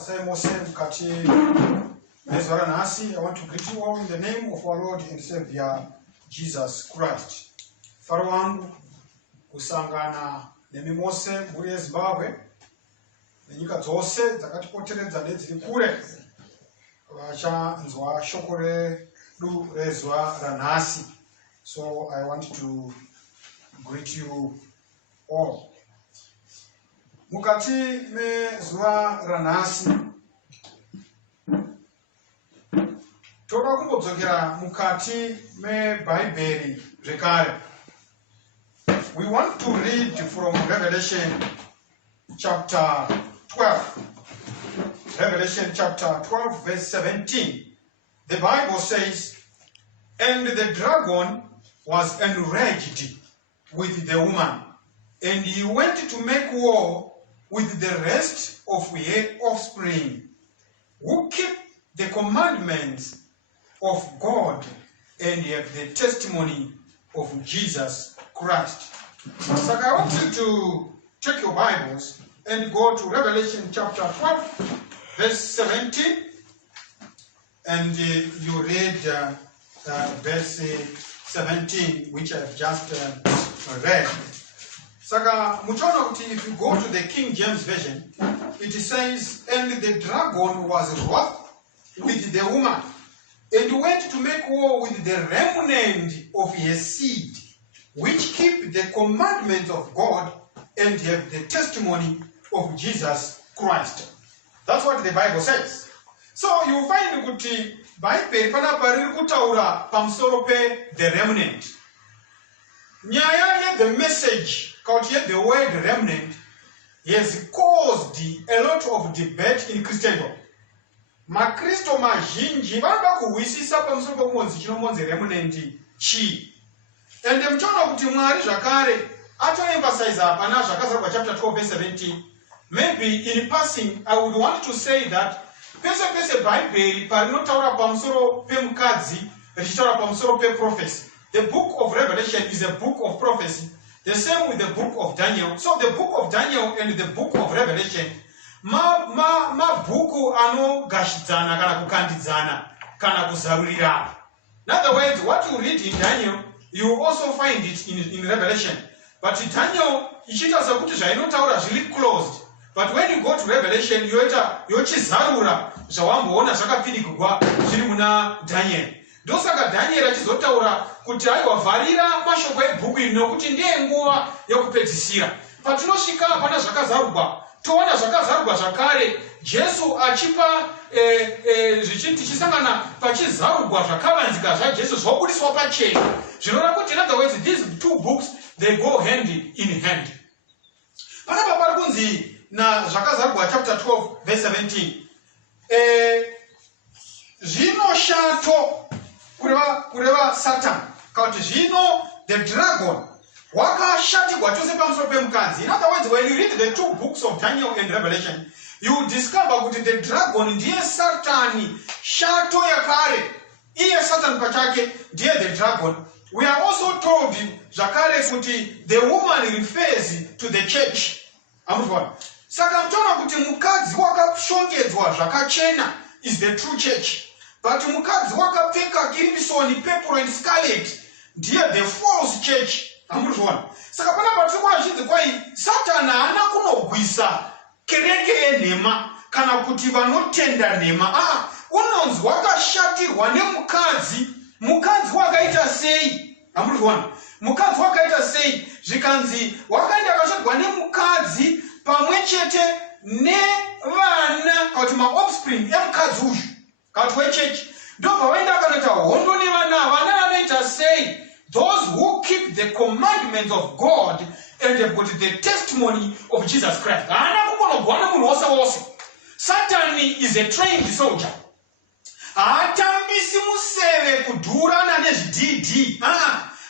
I want to greet you all in the name of our Lord and Savior Jesus Christ. Faruwangu kusangana nemimose muri Zimbabwe nenyika dzose dzakatipoteredza nedziri kure vachanzwa shoko redu rezuva ranhasi. So I want to greet you all. Mukati mezuva ranhasi toda kumbodzokera mukati meBhaibheri zvekare. We want to read from Revelation chapter 12. Revelation chapter 12 verse 17. The Bible says, "And the dragon was enraged with the woman, and he went to make war with the rest of her offspring, who keep the commandments of God and have the testimony of Jesus Christ." So I want you to take your Bibles and go to Revelation chapter 12, verse 17, and you read verse 17, which I've just read. Saka muchona kuti if you go to the King James Version, it says, "And the dragon was wroth with the woman, and went to make war with the remnant of his seed, which keep the commandments of God and have the testimony of Jesus Christ." That's what the Bible says. So you find kuti Bible panapa riri kutaura pamusoro pe the remnant. Nyaya the message called here the word remnant has caused a lot of debate in Christendom. Makristo mazhinji vanoda kuhwisisa pamusoro pekunzi chinomonzi remnant chi. And muchaona kuti Mwari zvakare ato-emphasize apana zvakazarwa chapter 12 verse 17. Maybe in passing I would want to say that pese Bible parinotaura pamusoro pemukadzi richitaura pamusoro prophecy. The book of Revelation is a book of prophecy. The same with the book of Daniel. So the book of Daniel and the book of Revelation mabhuku anogashidzana kana kukandidzana kana kuzarurirana. In other words, what you read in Daniel, you also find it in Revelation. But Daniel ichita sakuti zvainotaura zviri closed. But when you go to Revelation, yochizarura zvawamboona zvakapfirigwa zviri muna Daniel. Ndosaka Daniel achizotaura kuti aivavharira mashoko ebhuku iri nokuti ndiye nguva yokupedzisira. Patinosvika pana zvakazarurwa, toona zvakazarurwa zvakare, Jesu achipa tichisangana pachizarurwa zvakavanzika zvaJesu zvobudiswa pachena. Zvinova kuti in other words, these two books they go hand in hand. Panapa pari kunzi na zvakazarurwa chapter 12 verse 17. Zvino shato kureva Satan. Kauti zvino the dragon wakashatigwa chose pamusoro pemukadzi. In other words, when you read the two books of Daniel and Revelation, you discover kuti the dragon ndiye Satani, shato yakare. Iye Satan pachake ndiye the dragon. We are also told zvakare kuti the woman refers to the church. Amuzwa. Saka mtona kuti mukadzi wakashongedzwa zvakachena is the true church. But mukadzi wakapfeka kirimisoni purple and scarlet ndiye the false church. Amuzwa. Saka panapa tiri kuazvidzi kwai Satani haana kunogwisa kereke yenhema kana kuti vanotenda nhema. Unonzi wakashatirwa nemukadzi. Mukadzi wakaita sei? Amuzwa. Mukadzi wakaita sei? Zvikanzi wakaenda akashatirwa nemukadzi pamwechete nevana kuti maoffspring emukadzi uyu kuti wechechi ndobva vaenda akanota hondo nevana vanoita sei? Those who keep the commandments of God and have got the testimony of Jesus Christ. Haana kugonogwa nemunhu wose wose. Satan is a trained soldier. Haatambisi museve kudhurana nezvidhidhi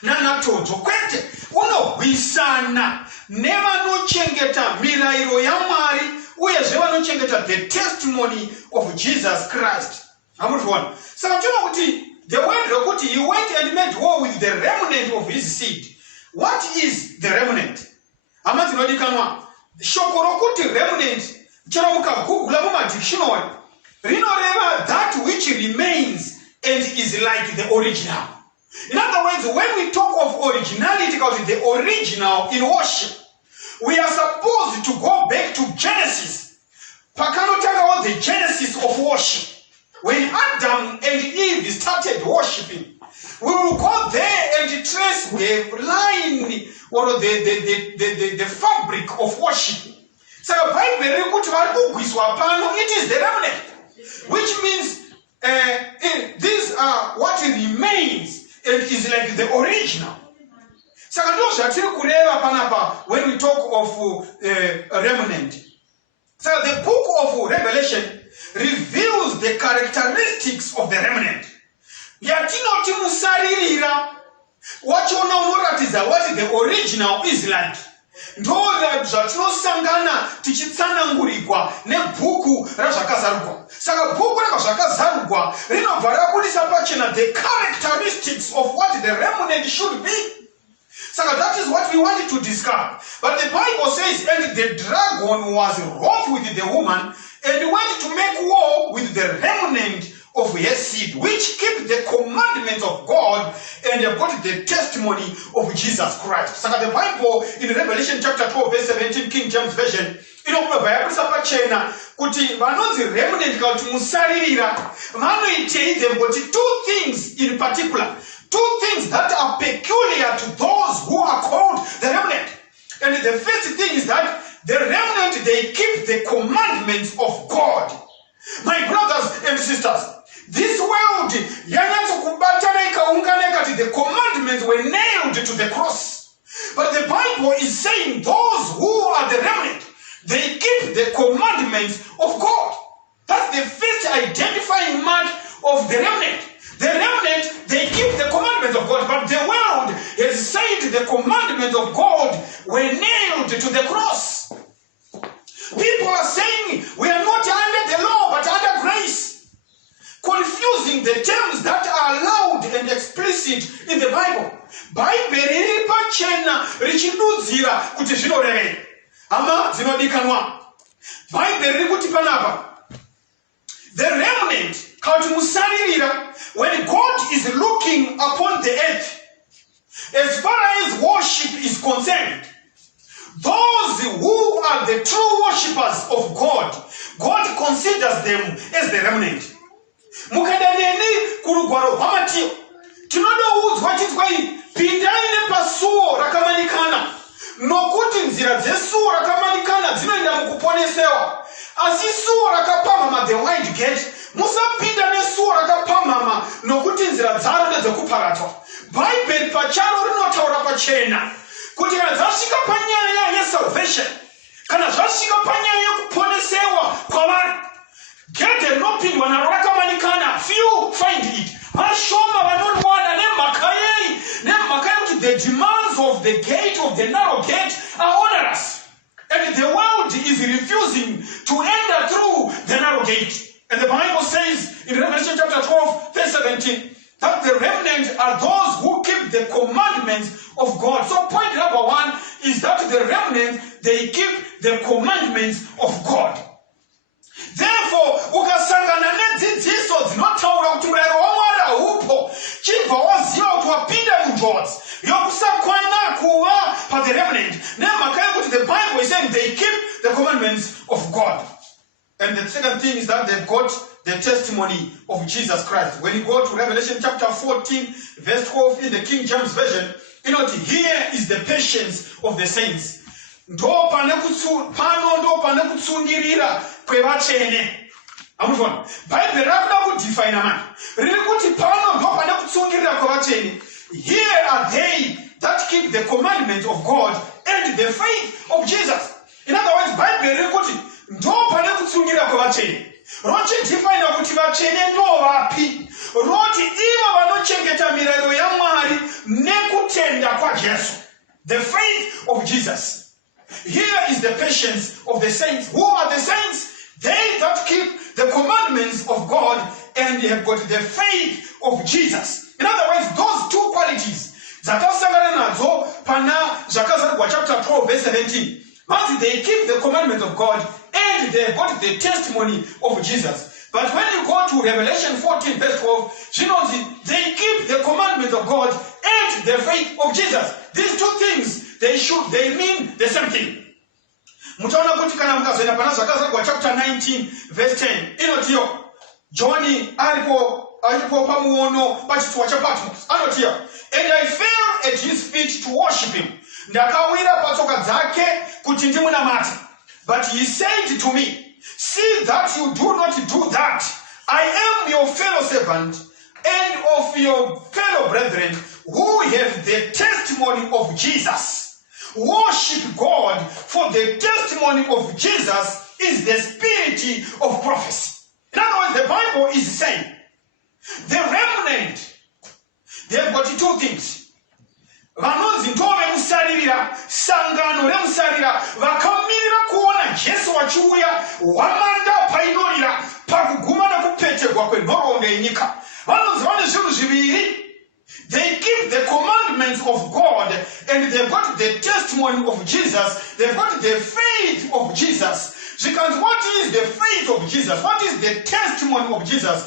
nanatodzo kwete. Unogwisana nevanochengeta mirayiro yaMwari uyezve vanochengeta the testimony of Jesus Christ. Amuzviona. Saka tinoona kuti the word rokuti he went and made war with the remnant of his seed. What is the remnant? Hama dzinodikanwa. Shoko rokuti remnant chero mukagugula mumadictionary rinoreva that which remains and is like the original. In other words, when we talk of originality, because the original in worship, we are supposed to go back to Genesis. Pakanotanga was the genesis of worship. When Adam and Eve started worshiping, we will go there and trace the line or the fabric of worship. So the Bible, it is the remnant, which means these are what remains and is like the original. So when we talk of remnant, so the book of Revelation reveals the characteristics of the remnant. Yatinoti musaririra wachona unoratiza what the original is like. Ndoda zvatinosangana tichitsanangurikwa nebhuku razvakazarugwa. Saka bhuku razvakazarugwa rinobva rabudisa pachena the characteristics of what the remnant should be. So that is what we wanted to discuss. But the Bible says, and the dragon was wroth with the woman and went to make war with the remnant of her seed, which keep the commandments of God and have got the testimony of Jesus Christ. So the Bible in Revelation chapter 12 verse 17 King James Version, kuti vanonzi remnant kuti musaririra vanoitei them but two things in particular. Two things that are peculiar to those who are called the remnant. And the first thing is that the remnant, they keep the commandments of God. My brothers and sisters, this world, the commandments were nailed to the cross. But the Bible is saying those who are the remnant, they keep the commandments of God. That's the first identifying mark of the remnant. The remnant, they keep the commandments of God, but the world has said the commandments of God were nailed to the cross. People are saying we are not under the law, but under grace. Confusing the terms that are loud and explicit in the Bible. Bible riri pachena richidudzira kuti zvinorevei. Ama zinodikanwa. Bible riri kuti panapa. The remnant, when God is looking upon the earth, as far as worship is concerned, those who are the true worshippers of God, God considers them as the remnant. Mukadaneni kurugwaro hwamatio. Tinodoudzwa chizwai pindaine pasuo rakamanikana. Nokuti nzira dzesuo rakamanikana dzinoenda mukuponesewa. Asi suo rakapamhama the wide gate, musapinda nesuo rakapamhama nokuti nzira dzaro ndedzekuparatwa. Bible pacharo rinotaura pachena kuti kana zvasvika panyaya yesalvation, kana zvasvika panyaya yekuponesewa kwavanhu, gete rinopindwa naro rakamanikana, few find it. Vashoma vanoriwana nemhaka yei, nemhaka yekuti the demands of the gate, of the narrow gate, are onerous. And the world is refusing to enter through the narrow gate. And the Bible says in Revelation chapter 12, verse 17, that the remnant are those who keep the commandments of God. So point number one is that the remnant, they keep the commandments of God. Therefore, ukasangana nedzidziso dzinotaura kuti murayiro waMwari haupo, chibva waziva kuti wapinda munjodzi yokusakwana kuva pa the remnant. Nemhaka yekuti the Bible is saying they keep the commandments of God. And the second thing is that they've got the testimony of Jesus Christ. When you go to Revelation chapter 14, verse 12 in the King James Version, you know, here is the patience of the saints. Ndo pane kutsungirira kwevachene. Amufona. Bible rakuda kudefine manje. Riri kuti pano ndo pane kutsungirira kwevachene. Here are they that keep the commandments of God and the faith of Jesus. In other words, Bible riri kuti ndo pane kutsungirira kwevachene. Rochidefine kuti vachene ndo vapi. Roti ivo vanochengeta mirayiro yaMwari nekutenda kwaJesu. The faith of Jesus. Here is the patience of the saints. Who are the saints? They that keep the commandments of God and have got the faith of Jesus. In other words, those two qualities, dzakasangana nadzo pana zvakazarugwa chapter 12 verse 17. Once they keep the commandments of God and and they've got the testimony of Jesus. But when you go to Revelation 14 verse 12, they keep the commandments of God and the faith of Jesus. These two things, they mean the same thing. Mutaona kuti kana mkazoenda pana zvakaza kwa chapter 19 verse 10. Inotiyo John alipo pamuono pachituwa cha Patmos. Anotiyo, and I fell at his feet to worship him. Ndakawira patsoka dzake kuti ndimunamate. But he said to me, see that you do not do that. I am your fellow servant and of your fellow brethren who have the testimony of Jesus. Worship God, for the testimony of Jesus is the spirit of prophecy. In other words, the Bible is saying, the remnant, they have got two things. Vanozi ndove musaririra, sangano remusarira, vakamirira kuona Jesu wachiuya, wamanda painorira, pakuguma nakupetegwa kwenhoroondo yenyika. Vanozi vane zvinhu zviviri. They keep the commandments of God and they've got the testimony of Jesus. They've got the faith of Jesus. What is the faith of Jesus? What is the testimony of Jesus?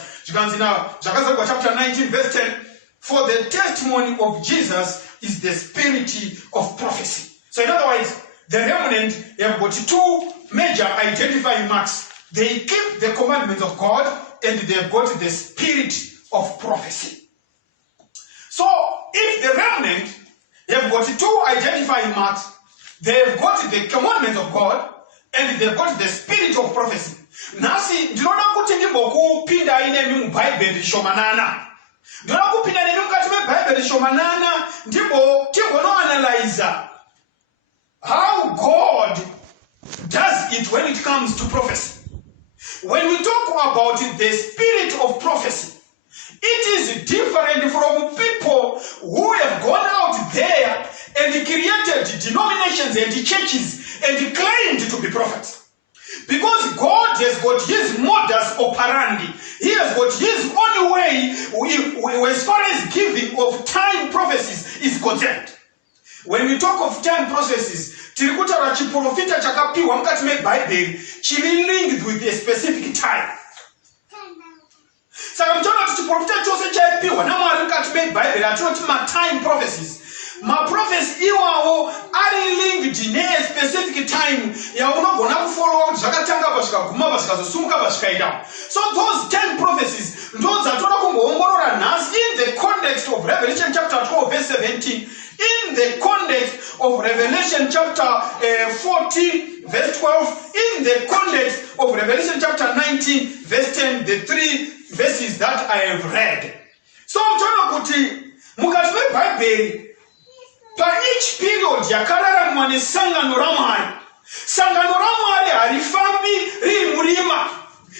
Now, chapter 19 verse 10. For the testimony of Jesus is the spirit of prophecy. So in other words, the remnant, they have got two major identifying marks. They keep the commandments of God and they've got the spirit of prophecy. So, if the remnant, they've got two identifying marks, they've got the commandments of God, and they've got the spirit of prophecy. Nasi, ndinoda kuti ndimbokupinda inemi muBhayibheri shomanana. Ndinoda kupinda inemi mukati meBhayibheri shomanana, ndimboanalyze how God does it when it comes to prophecy. When we talk about the spirit of prophecy, it is different from people who have gone out there and created denominations and churches and claimed to be prophets. Because God has got his modus operandi. He has got his own way as far as giving of time prophecies is concerned. When we talk of time prophecies, tirikutaura chiprofita chakapiwa mukati meBhayibheri chiri linked with a specific time. Saka mtaona kuti chiprofita chose chaipiwa naMwari mukati meBhayibheri atinoti time prophecies. Prophecies iwawo ari linked ne specific time yaunogona kufollowa kuti zvakatanga pasvikaguma pasvikazosumuka pasvikaenda. So those 10 prophecies ndo dzatoda kumboongorora nhasi in the context of Revelation chapter 12 verse 17, in the context of Revelation chapter 14 verse 12, in the context of Revelation chapter 19 verse 10, the 3 verses that I have read. So mtaona kuti mukati meBhayibheri pa each period yakararamwa nesangano raMwari. Sangano raMwari harifambi riri murima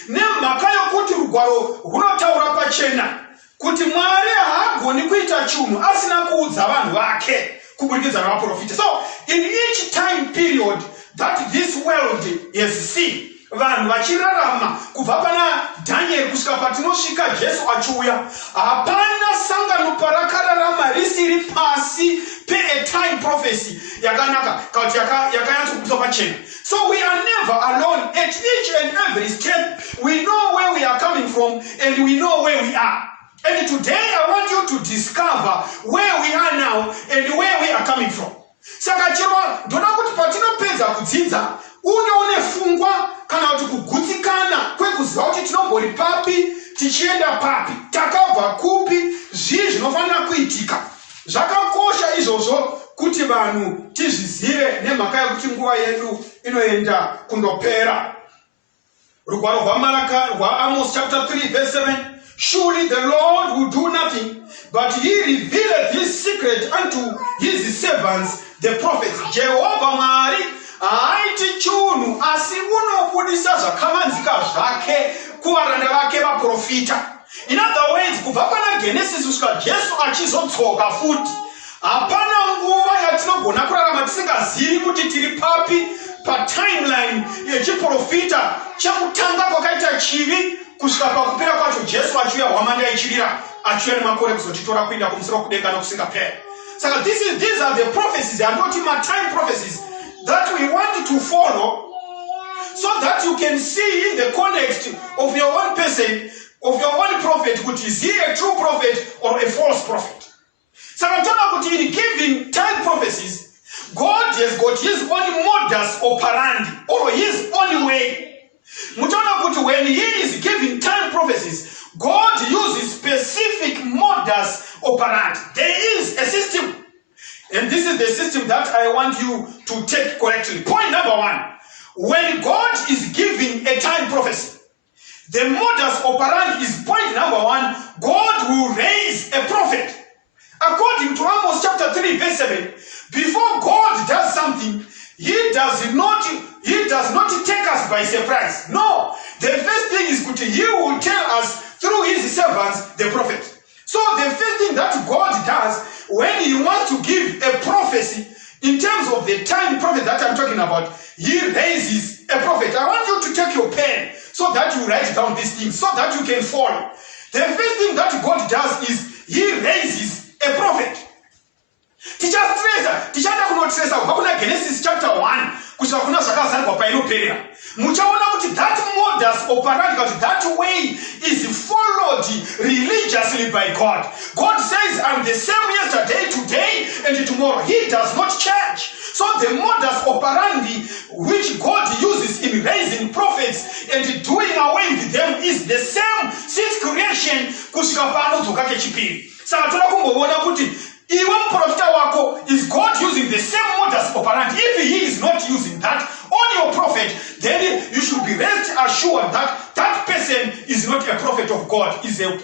nemhaka yokuti rugwaro runotaura pachena kuti Mwari haagoni kuita chinhu asina kuudza vanhu vake kubudikidza navaprofita. So in each time period that this world has seen, vanhu vachirarama kubva pana Daniel kusvika patinosvika Jesu achiuya, hapana sangano parakararama risiri pasi pe time prophecy yakanaka kuti yakanyatsokuiswa pachena. So we are never alone. At each and every step we know where we are coming from and we know where we are. And today I want you to discover where we are now and where we are coming from. Saka chero ndona kuti patinopedza kudzidza une fungwa kana kuti kugutsikana kwekuziva kuti tinombori papi tichienda papi, takabva kupi, zvii zvinofanira kuitika. Zvakakosha izvozvo kuti vanhu tizvizive nemhaka yekuti nguva yedu inoenda kundopera. Rugwaro rwaAmos chapter 3 verse 7, surely the Lord will do nothing, but he revealed his secret unto his servants the prophets. Jehovah Mwari haiti chinhu asi unobudisa zvakavanzika zvake kuvaranda vake vaprofita. In other words, kubva pana Genesis kusvika Jesu achizodzoka futi, hapana nguva yatinogona kurarama tisingazivi kuti tiri papi patimeline yechiprofita chekutanga kwakaita chivi kusvika pakupera kwacho Jesu achiuya hwamanda ichirira achiuya nemakore kuzotitora kuenda kumusoro kudenga nokusingapera. Saka these are the prophecies, they are not my time prophecies that we want to follow so that you can see in the context of your own person, of your own prophet, which is he a true prophet or a false prophet. So in giving time prophecies, God has got his own modus operandi, or his own way. When he is giving time prophecies, God uses specific modus operandi. There is a system. And this is the system that I want you to take correctly. Point number one. When God is giving a time prophecy, the modus operandi is point number one. God will raise a prophet. According to Amos chapter 3 verse 7, before God does something, he does not take us by surprise. No. The first thing is that he will tell us through his servants, the prophet. So the first thing that God does when he wants to give a prophecy, in terms of the time prophet that I'm talking about, he raises a prophet. I want you to take your pen so that you write down these things, so that you can follow. The first thing that God does is he raises a prophet. Tichada kunotresa ukakuna Genesis chapter 1 kusha kuna shakazana kwa painoperia. Muchaona kuti that modus operandi, that way is followed religiously by God. God says, I'm the same yesterday, today, and tomorrow. He does not change. So the modus operandi which God uses in raising prophets and doing away with them is the same since creation kushika pano tukake chipiri. Saka tuna kumboona kuti even prophet wako is God using the same modus operandi. If he is not using that on your prophet, then you should be rest assured that that person is not a prophet of God, is a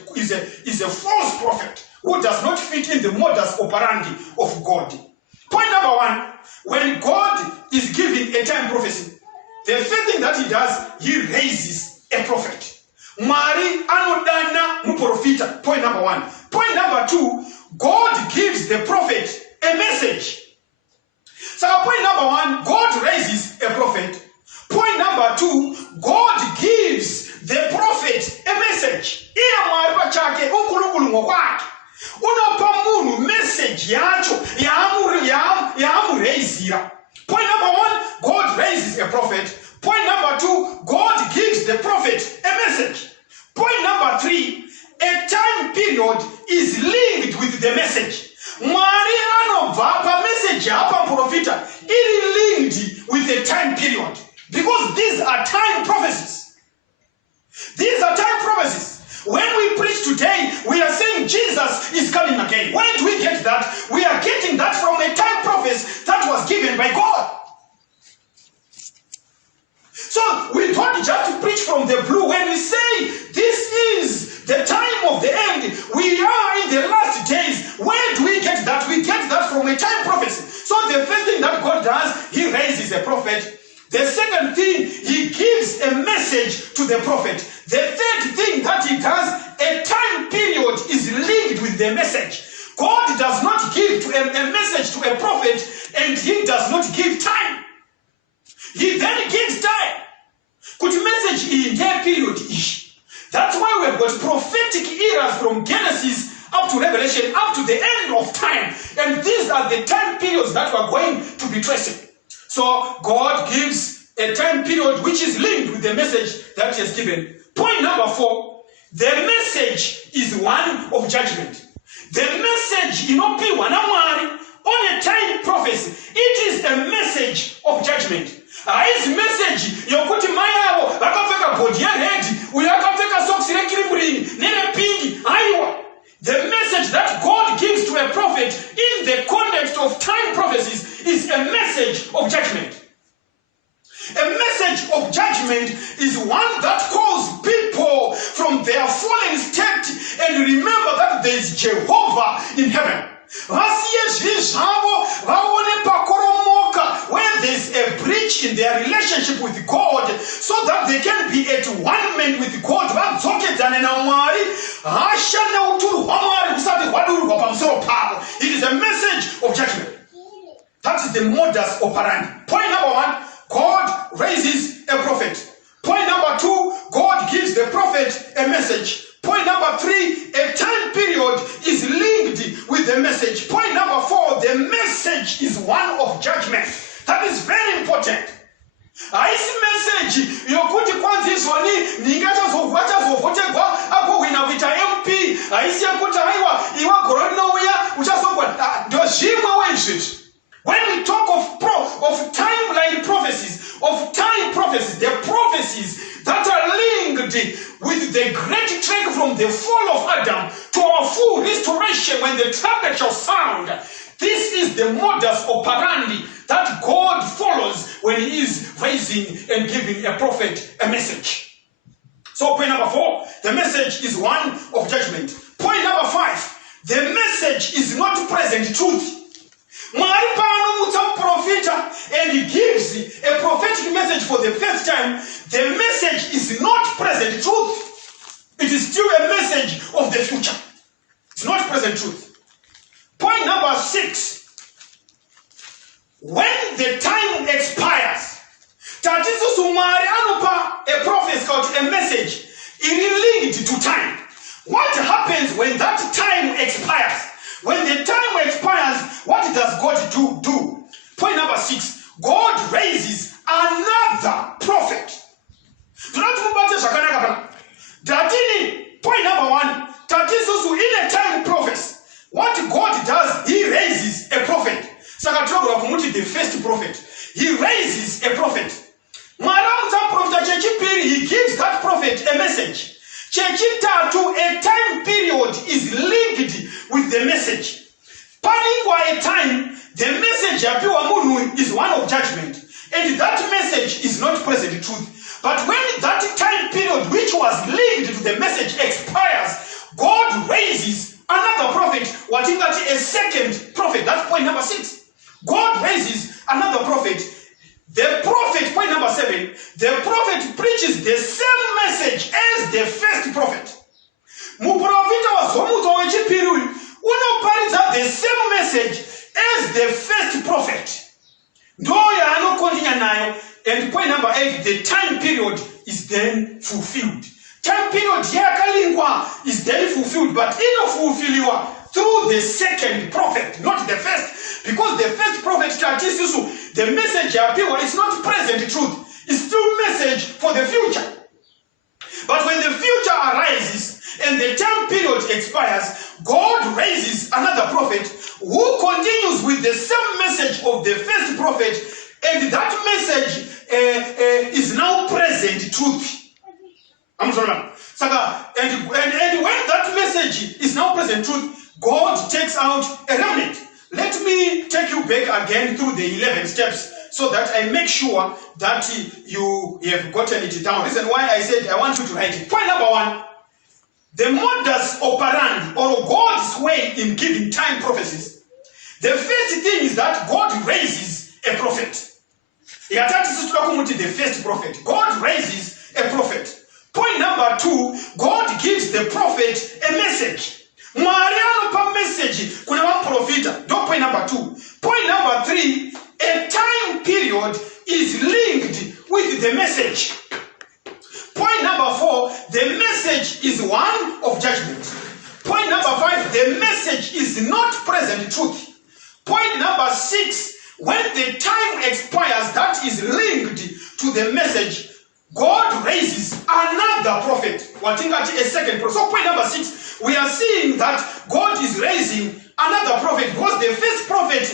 false prophet who does not fit in the modus operandi of God. Point number one, when God is giving a time prophecy, the first thing that he does, he raises a prophet. Mari anodana muprofita. Point number one. Point number two, God gives the prophet a message. So point number one, God raises a prophet. Point number two, God gives the prophet a message. Message point number one, God raises a prophet. Point number two, God gives the prophet a message. Point number three, a time period is linked with the message. Message linked with the time period, because these are time prophecies. These are time prophecies. When we preach today, we are saying Jesus is coming again. Where do we get that? We are getting that from a time prophecy that was given by God. So we don't just preach from the blue when we say this is the time of the end. We are in the last days. Where do we get that? We get that from a time prophecy. So the first thing that God does, he raises a prophet. The second thing, he gives a message to the prophet. The third thing that he does, a time period is linked with the message. God does not give a message to a prophet and he does not give time. He then gives time. Could message in their period ish. That's why we've got prophetic eras from Genesis up to Revelation, up to the end of time. And these are the time periods that we're going to be tracing. So God gives a time period which is linked with the message that he has given. Point number four, the message is one of judgment. The message, on a time prophecy, it is a message of judgment. His message, yokuti mayawo, vakapfeka body ready, uyakapfeka socks green, nene pink, aiwa. The message that God gives to a prophet in the context of time prophecies is a message of judgment. A message of judgment is one that calls people from their fallen state and remember that there is Jehovah in heaven. When there is a breach in their relationship with God, so that they can be at one man with God, it is a message of judgment. That is the modus operandi. Point number one, God raises a prophet. Point number two, God gives the prophet a message. Point number three, a time period is linked with the message. Point number four, the message is one of judgment. That is very important. His message When we talk of timeline prophecies, the prophecies that are linked with the great trek from the fall of Adam to our full restoration when the trumpet shall sound. This is the modus operandi that God follows when he is raising and giving a prophet a message. So point number 4, the message is one of judgment. Point number 5, the message is not present truth. And he gives a prophetic message for the first time. The message is not present truth. It is still a message of the future. It's not present truth. Point number 6. When the time expires, a prophet called a message linked to time. What happens when that time expires? When the time expires, what does God do? Point number 6. God raises another prophet. Point number 1. In a time prophecy, what God does, he raises a prophet. The first prophet. He raises a prophet. He gives that prophet a message. A time period is linked with the message. A time, the message is one of judgment. And that message is not present truth. But when that time period which was linked to the message expires, God raises another prophet. What is that? A second prophet. That's point number 6. God raises another prophet. The prophet, point number 7, the prophet preaches the same message as the first prophet. The same message as the first prophet. And point number 8, the time period is then fulfilled. Time period is then fulfilled, but through the second prophet, not the first. Because the first prophet, the message is not present truth. It's still message for the future. But when the future arises and the time period expires, God raises another prophet who continues with the same message of the first prophet, and that message is now present truth. I'm sorry. And when that message is now present truth, God takes out a remnant. Let me take you back again through the 11 steps so that I make sure that you have gotten it down. Reason why I said I want you to write it. Point number 1, the modus operandi, or God's way in giving time prophecies. The first thing is that God raises a prophet. The first prophet. God raises a prophet. Point number 2, God gives the prophet a message. Message. Point number 2. Point number 3, a time period is linked with the message. Point number 4, the message is one of judgment. Point number 5, the message is not present truth. Point number 6, when the time expires that is linked to the message, God raises another prophet. A second prophet. So point number 6, we are seeing that God is raising another prophet, because the first prophet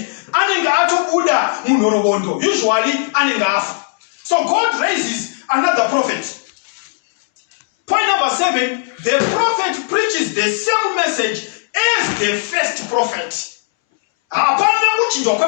usually so God raises another prophet. Point number 7, the prophet preaches the same message as the first prophet.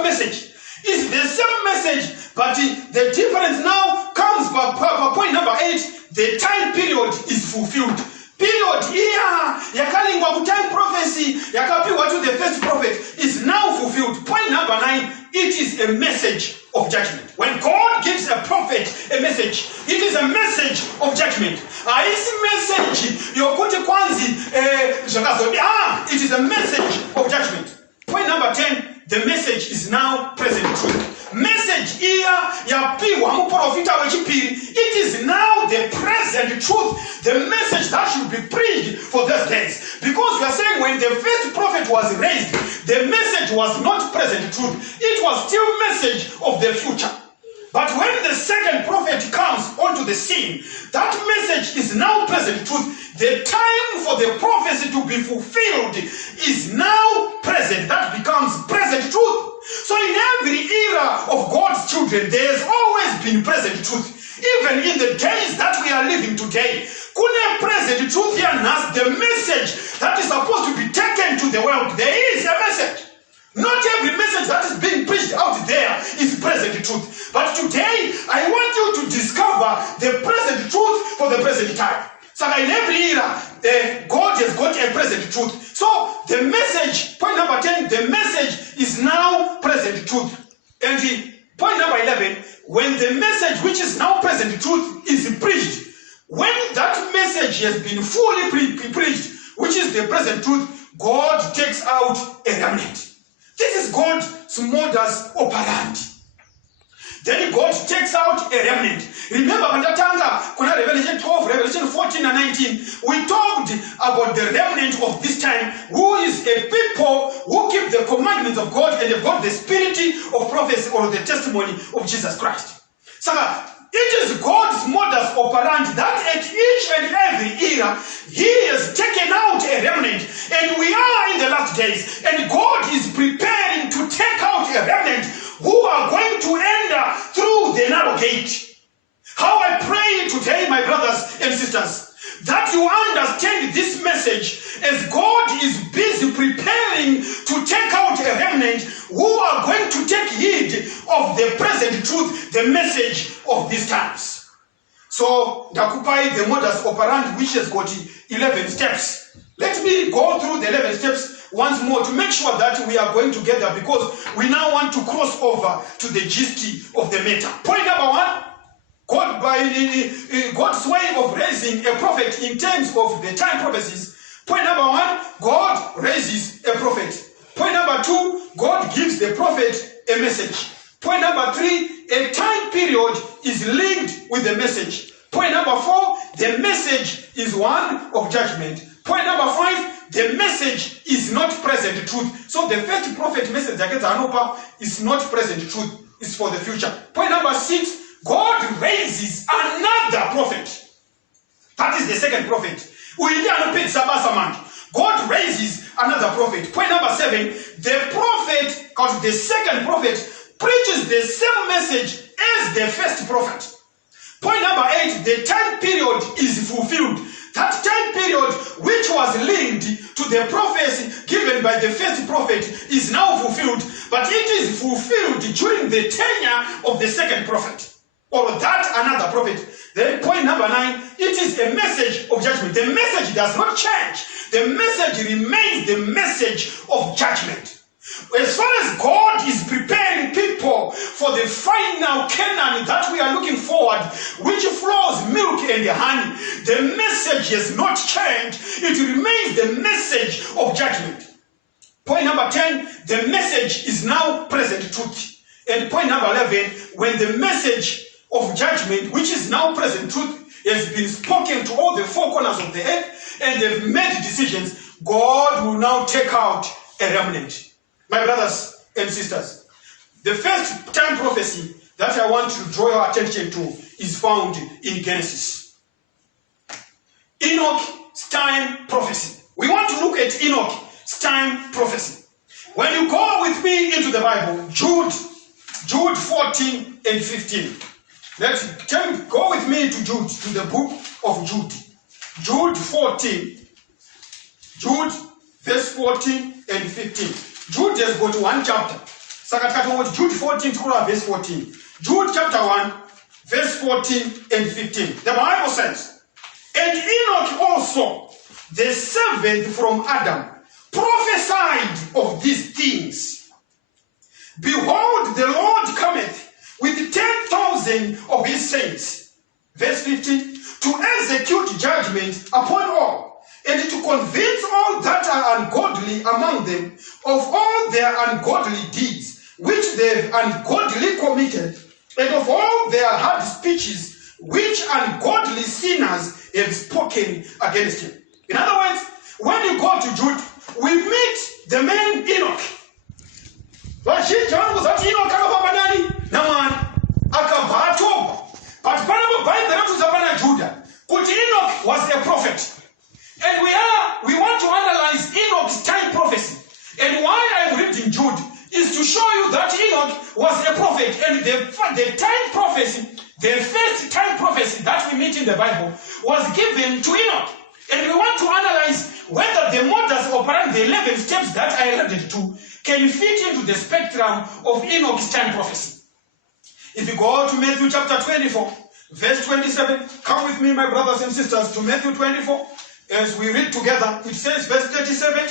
Message is the same message, but the difference now comes by point number 8, the time period is fulfilled. Period here, yakalingwa time prophecy, yakapiwa to the first prophet is now fulfilled. Point number 9, it is a message of judgment. When God gives a prophet a message, it is a message of judgment. It is a message of judgment. Point number 10, the message is now present truth. Message here, it is now the present truth, the message that should be preached for those days. Because we are saying when the first prophet was raised, the message was not present truth. It was still message of the future. But when the second prophet comes onto the scene, that message is now present truth. The time for the prophecy to be fulfilled is now present. That becomes present truth. So in every era of God's children, there has always been present truth. Even in the days that we are living today, kune present truth here has the message that is supposed to be taken to the world. There is a message. Not every message that is being preached out there is present truth. But today, I want you to discover the present truth for the present time. So in every era, God has got a present truth. So the message, point number 10, the message is now present truth. And point number 11, when the message which is now present truth is preached, when that message has been fully preached, which is the present truth, God takes out a remnant. This is God's modus operandi. Then God takes out a remnant. Remember, when Revelation 12, Revelation 14 and 19, we talked about the remnant of this time, who is a people who keep the commandments of God and have got the spirit of prophecy or the testimony of Jesus Christ. So it is God's modus operandi that at each and every era, He has taken out a remnant. And we are in the last days, and God is preparing to take out a remnant who are going to enter through the narrow gate. How I pray today, my brothers and sisters, that you understand this message as God is busy preparing to take out a remnant who are going to take heed of the present truth, the message of these times. So, Dakupai, the modus operandi, which has got 11 steps. Let me go through the 11 steps once more to make sure that we are going together, because we now want to cross over to the gist of the matter. Point number 1. God, by God's way of raising a prophet in terms of the time prophecies. Point number 1, God raises a prophet. Point number 2, God gives the prophet a message. Point number 3, a time period is linked with the message. Point number 4, the message is one of judgment. Point number 5, the message is not present truth. So the first prophet message is not present truth. It's for the future. Point number 6, God raises another prophet. That is the second prophet. God raises another prophet. Point number 7, the prophet, because the second prophet preaches the same message as the first prophet. Point number 8, the time period is fulfilled. That time period which was linked to the prophecy given by the first prophet is now fulfilled, but it is fulfilled during the tenure of the second prophet. Or that another prophet. Then point number 9, it is a message of judgment. The message does not change. The message remains the message of judgment. As far as God is preparing people for the final Canaan that we are looking forward, which flows milk and honey, the message has not changed. It remains the message of judgment. Point number 10, the message is now present truth. And point number 11, when the message of judgment, which is now present truth, has been spoken to all the four corners of the earth, and they've made decisions, God will now take out a remnant. My brothers and sisters, the first time prophecy that I want to draw your attention to is found in Genesis. Enoch's time prophecy. We want to look at Enoch's time prophecy. When you go with me into the Bible, Jude 14 and 15. Go with me to Jude, to the book of Jude. Jude 14. Jude, verse 14 and 15. Jude has got one chapter. Jude 14, verse 14. Jude chapter 1, verse 14 and 15. The Bible says, and Enoch also, the seventh from Adam, prophesied of these things. Behold, the Lord cometh with 10,000 of his saints. Verse 15. To execute judgment upon all, and to convince all that are ungodly among them of all their ungodly deeds, which they have ungodly committed, and of all their hard speeches, which ungodly sinners have spoken against him. In other words, when you go to Jude, we meet the man Enoch. But Enoch was a prophet. And we want to analyze Enoch's time prophecy. And why I'm reading Jude is to show you that Enoch was a prophet, and the time prophecy, the first time prophecy that we meet in the Bible was given to Enoch. And we want to analyze whether the modus operandi, the 11 steps that I alluded to, can fit into the spectrum of Enoch's time prophecy. If you go to Matthew chapter 24, verse 27, come with me, my brothers and sisters, to Matthew 24, as we read together. It says, verse 37,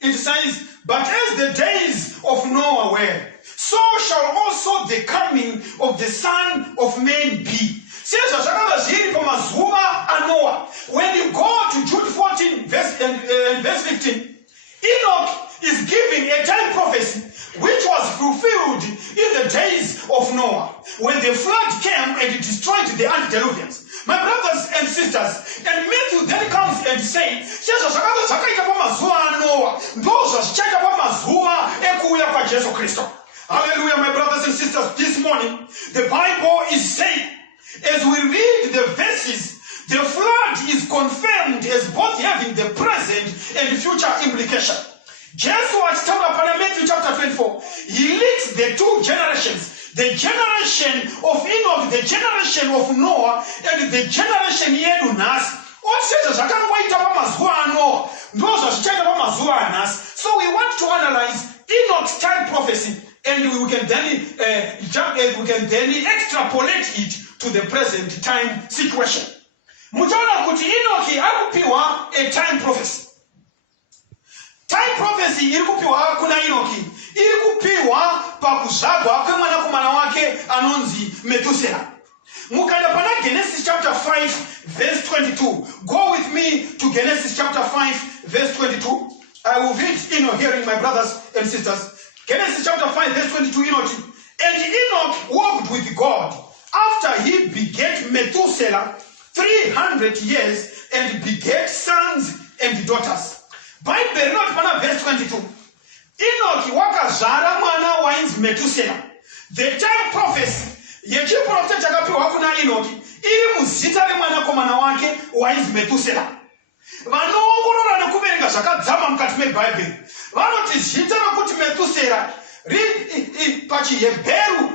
it says, but as the days of Noah were, so shall also the coming of the Son of Man be. When you go to Jude 14, verse 15, Enoch is giving a time prophecy which was fulfilled in the days of Noah, when the flood came and destroyed the antediluvians. My brothers and sisters, and Matthew then comes and says, hallelujah, my brothers and sisters. This morning, the Bible is saying, as we read the verses, the flood is confirmed as both having the present and future implication. Just what Matthew chapter 24, he links the two generations, the generation of Enoch, the generation of Noah, and the generation Yedunas. So we want to analyze Enoch's time prophecy, and we can then extrapolate it to the present time situation. Muchaona kuti Enoch akupiwa a time prophecy. Time prophecy ilikupiwa kuna Enoch. Ilikupiwa pakuzagwa kwa mwanakomana wake anonzi Methuselah. Mukanda pana Genesis chapter 5 verse 22. Go with me to Genesis chapter 5 verse 22. I will read Enoch hearing, my brothers and sisters. Genesis chapter 5 verse 22, Enoch. And Enoch walked with God after he begat Methuselah 300 years and begat sons and daughters. Bible not pana verse 22. Enoch wakazara mwana wainzi Methuselah. The time prophecy yechiprofita chakapiwa kuna Enoch iri muzita remwanakomana wake wainzi Methuselah. Vanoongorora nekuverenga zvakadzama mukati meBhaibheri vanoti zita rokuti Methuselah pachihebheru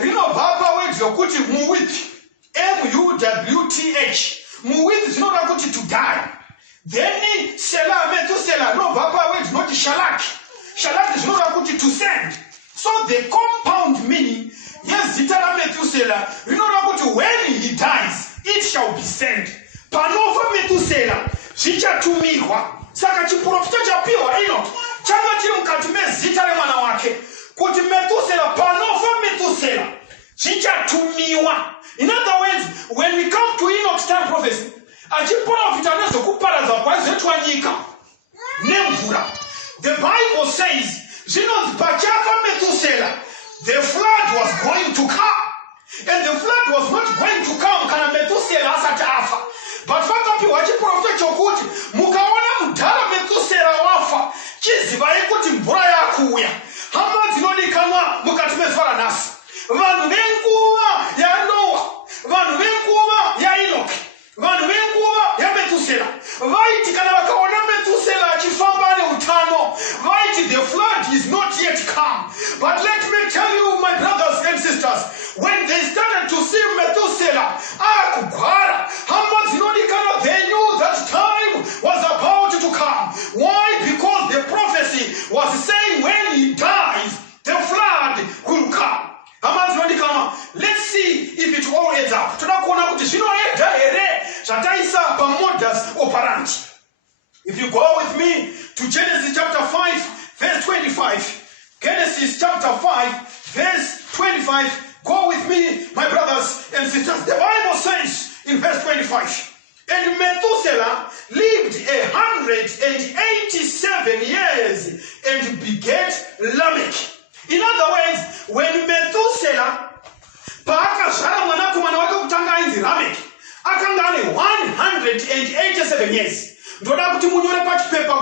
rinobva pawedzi yokuti muwith, M-U-W-T-H. Muwith zvinoda kuti to die. Then Selah, Methuselah rinobva pawedzi noti shalaki. Shalaki zvinoda kuti to send. So the compound meaning yezita raMethuselah rinova kuti when he dies it shall be sent. Panofa Methuselah zvichatumirwa. Saka chiprofita chapiwa Enoch changa chiri mukati mezita remwana wake kuti Methuselah, panofa Methuselah zvichatumiwa. In other words, when we come to Enoch's time prophecy, achiprofita nezokuparadza kwaizoitwa nyika nemvura, the Bible says zvinonzi pachafa Methuselah the flood was going to come. And the flood was not going to come kana Methuselah asati afa. But vakapiwa chiprofita chokuti mukaona mudhara Methuselah wafa chizivai kuti mvura yakuuya. Hama dzinodikanwa mukati mezuva ranhasi. Vanhu venguva yaNoah, vanhu venguva yaEnoch, vanhu venguva yaMethuselah vaiti kana vakaona Methuselah achifamba neutano vaiti the flood is not yet come. But let me tell you, my brothers and sisters, when they started to see Methuselah akugwara, hama dzinodikanwa, they knew that time was about to come. Why? Because the prophecy was saying when he dies the flood will come. Let's see if it all adds up. If you go with me to Genesis chapter 5 verse 25. Genesis chapter 5 verse 25. Go with me, my brothers and sisters. The Bible says in verse 25, and Methuselah lived 187 years and begat Lamech. In other words, when Methuselah paakazvara mwanakomana wake kutanga ainzi Lamech, akanga ane 187 years. Ndoda kuti munyore pachipepa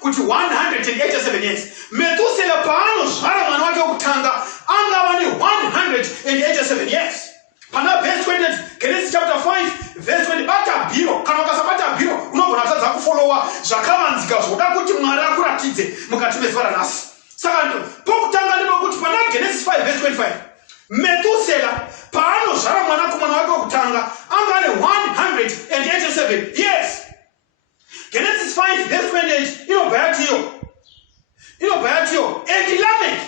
kuti 187 years. Methuselah paanozvara mwana wake wekutanga anga ane 187 years. Pana verse 20, Genesis chapter 5 verse 20, bata bhiro. Kana ukasabata bhiro unogona kutadza kufollowa zvakavanzika zvoda kuti Mwari akuratidze mukati mezuva ranhasi. Saka pokutanga ndipo kuti pana Genesis 5 verse 25. Methuselah paano zvara mwanakomana wake wokutanga anga ane 187 years. Genesis 5 verse 28 inobhaya tiyo. And Lamech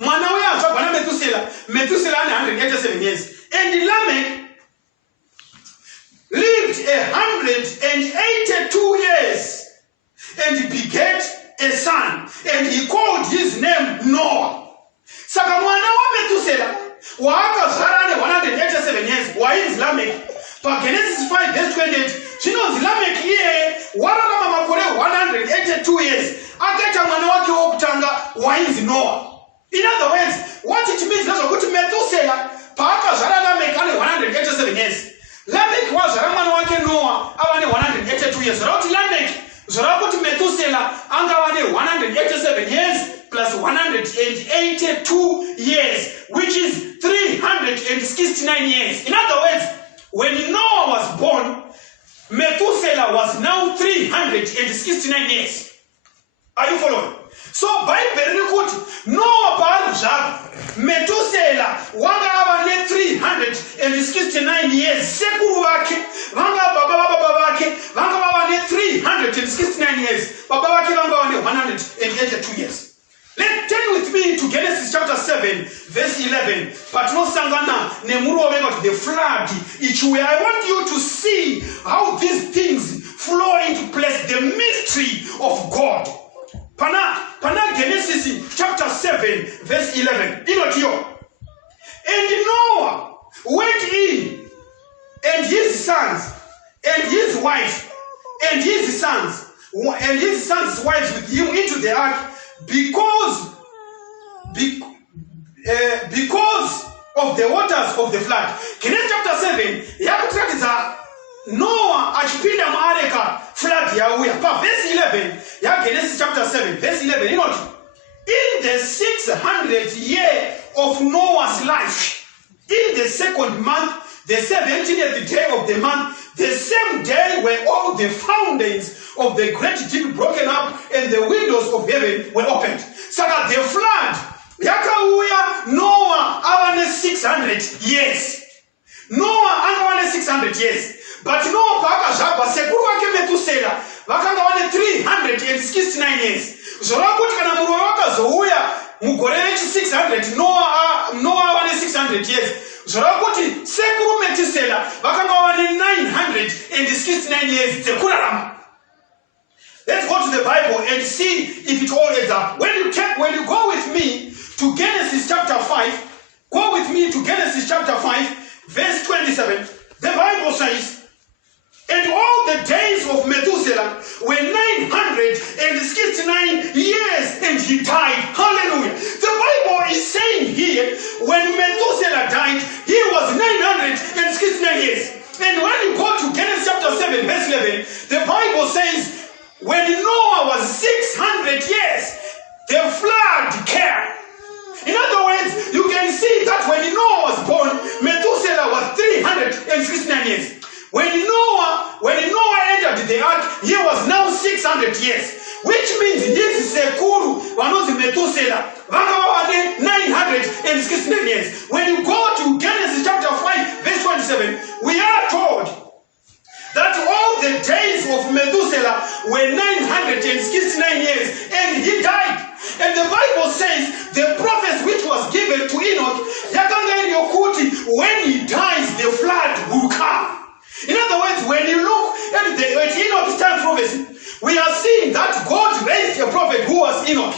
mwana uya azvabva naMethuselah. Methuselah ane 187 years. And Lamech lived 182 years and begat a son, and he called his name Noah. Saka mwana wa Methuselah waakazvara ane 187 years wainzi Lamech. PaGenesis 5 verse 28 zvinonzi Lamech iye wararama makore 182 years akaita mwana wake wokutanga wainzi Noah. In other words, what it means ndezvokuti Methuselah paakazvara Lamech ane 187 years. Lamech wazvara mwana wake Noah ava ane 182 years. Zvara kuti Lamech zvara kuti Methuselah anga ane 187 years plus 182 years, which is 369 years. In other words, when Noah was born, Methuselah was now 369 years. Are you following? So Bible record Noah paaruzvara Methuselah wanga ava ne 369 years. Sekuru vake vanga baba vake vanga vava ne 369 years. Baba vake vanga vava ne 182 years. Let's turn with me to Genesis chapter 7 verse 11. Patinosangana nemurove about the flood. I want you to see how these things flow into place, the mystery of God. Pana Genesis chapter 7 verse 11. And Noah went in, and his sons, and his wives, and his sons' wives with him into the ark, because of the waters of the flood. Genesis chapter 7 yakutarisa Noah achipinda muareka, flood yauya. Pa verse 11 ya Genesis chapter 7 verse 11 inoti, in the 600th year of Noah's life, in the second month, the 17th day of the month, the same day were all the fountains of the great deep broken up, and the windows of heaven were opened. So that the flood yakauya Noah avane 600 years. Noah angavane 600 years. But Noah paakazvabva sekuru vake Methuselah vakanga vane 369 years. Zvoreva kuti kana murove wakazouya mugore rechi600 Noah vane 600 years. Zvoreva kuti sekuru Methuselah vakanga vane 969 years dzekurarama. Let's go to the Bible and see if it all adds up. When you go with me to Genesis chapter 5, go with me to Genesis chapter 5, verse 27. The Bible says, and all the days of Methuselah were 969 years, and he died. Hallelujah. The Bible is saying here, when Methuselah died, he was 969 years. And when you go to Genesis chapter 7, verse 11, the Bible says, when Noah was 600 years, the flood came. In other words, you can see that when Noah was born, Methuselah was 369 years. When Noah entered the ark, he was now 600 years, which means this sekuru vanozi Methuselah vanga 969 years. When you go to Genesis chapter 5, verse 27, we are told that all the days of Methuselah were 969 years, and he died. And the Bible says the prophet which was given to Enoch, when he dies, the flood will come. In other words, when you look at Enoch's time prophecy, we are seeing that God raised a prophet who was Enoch.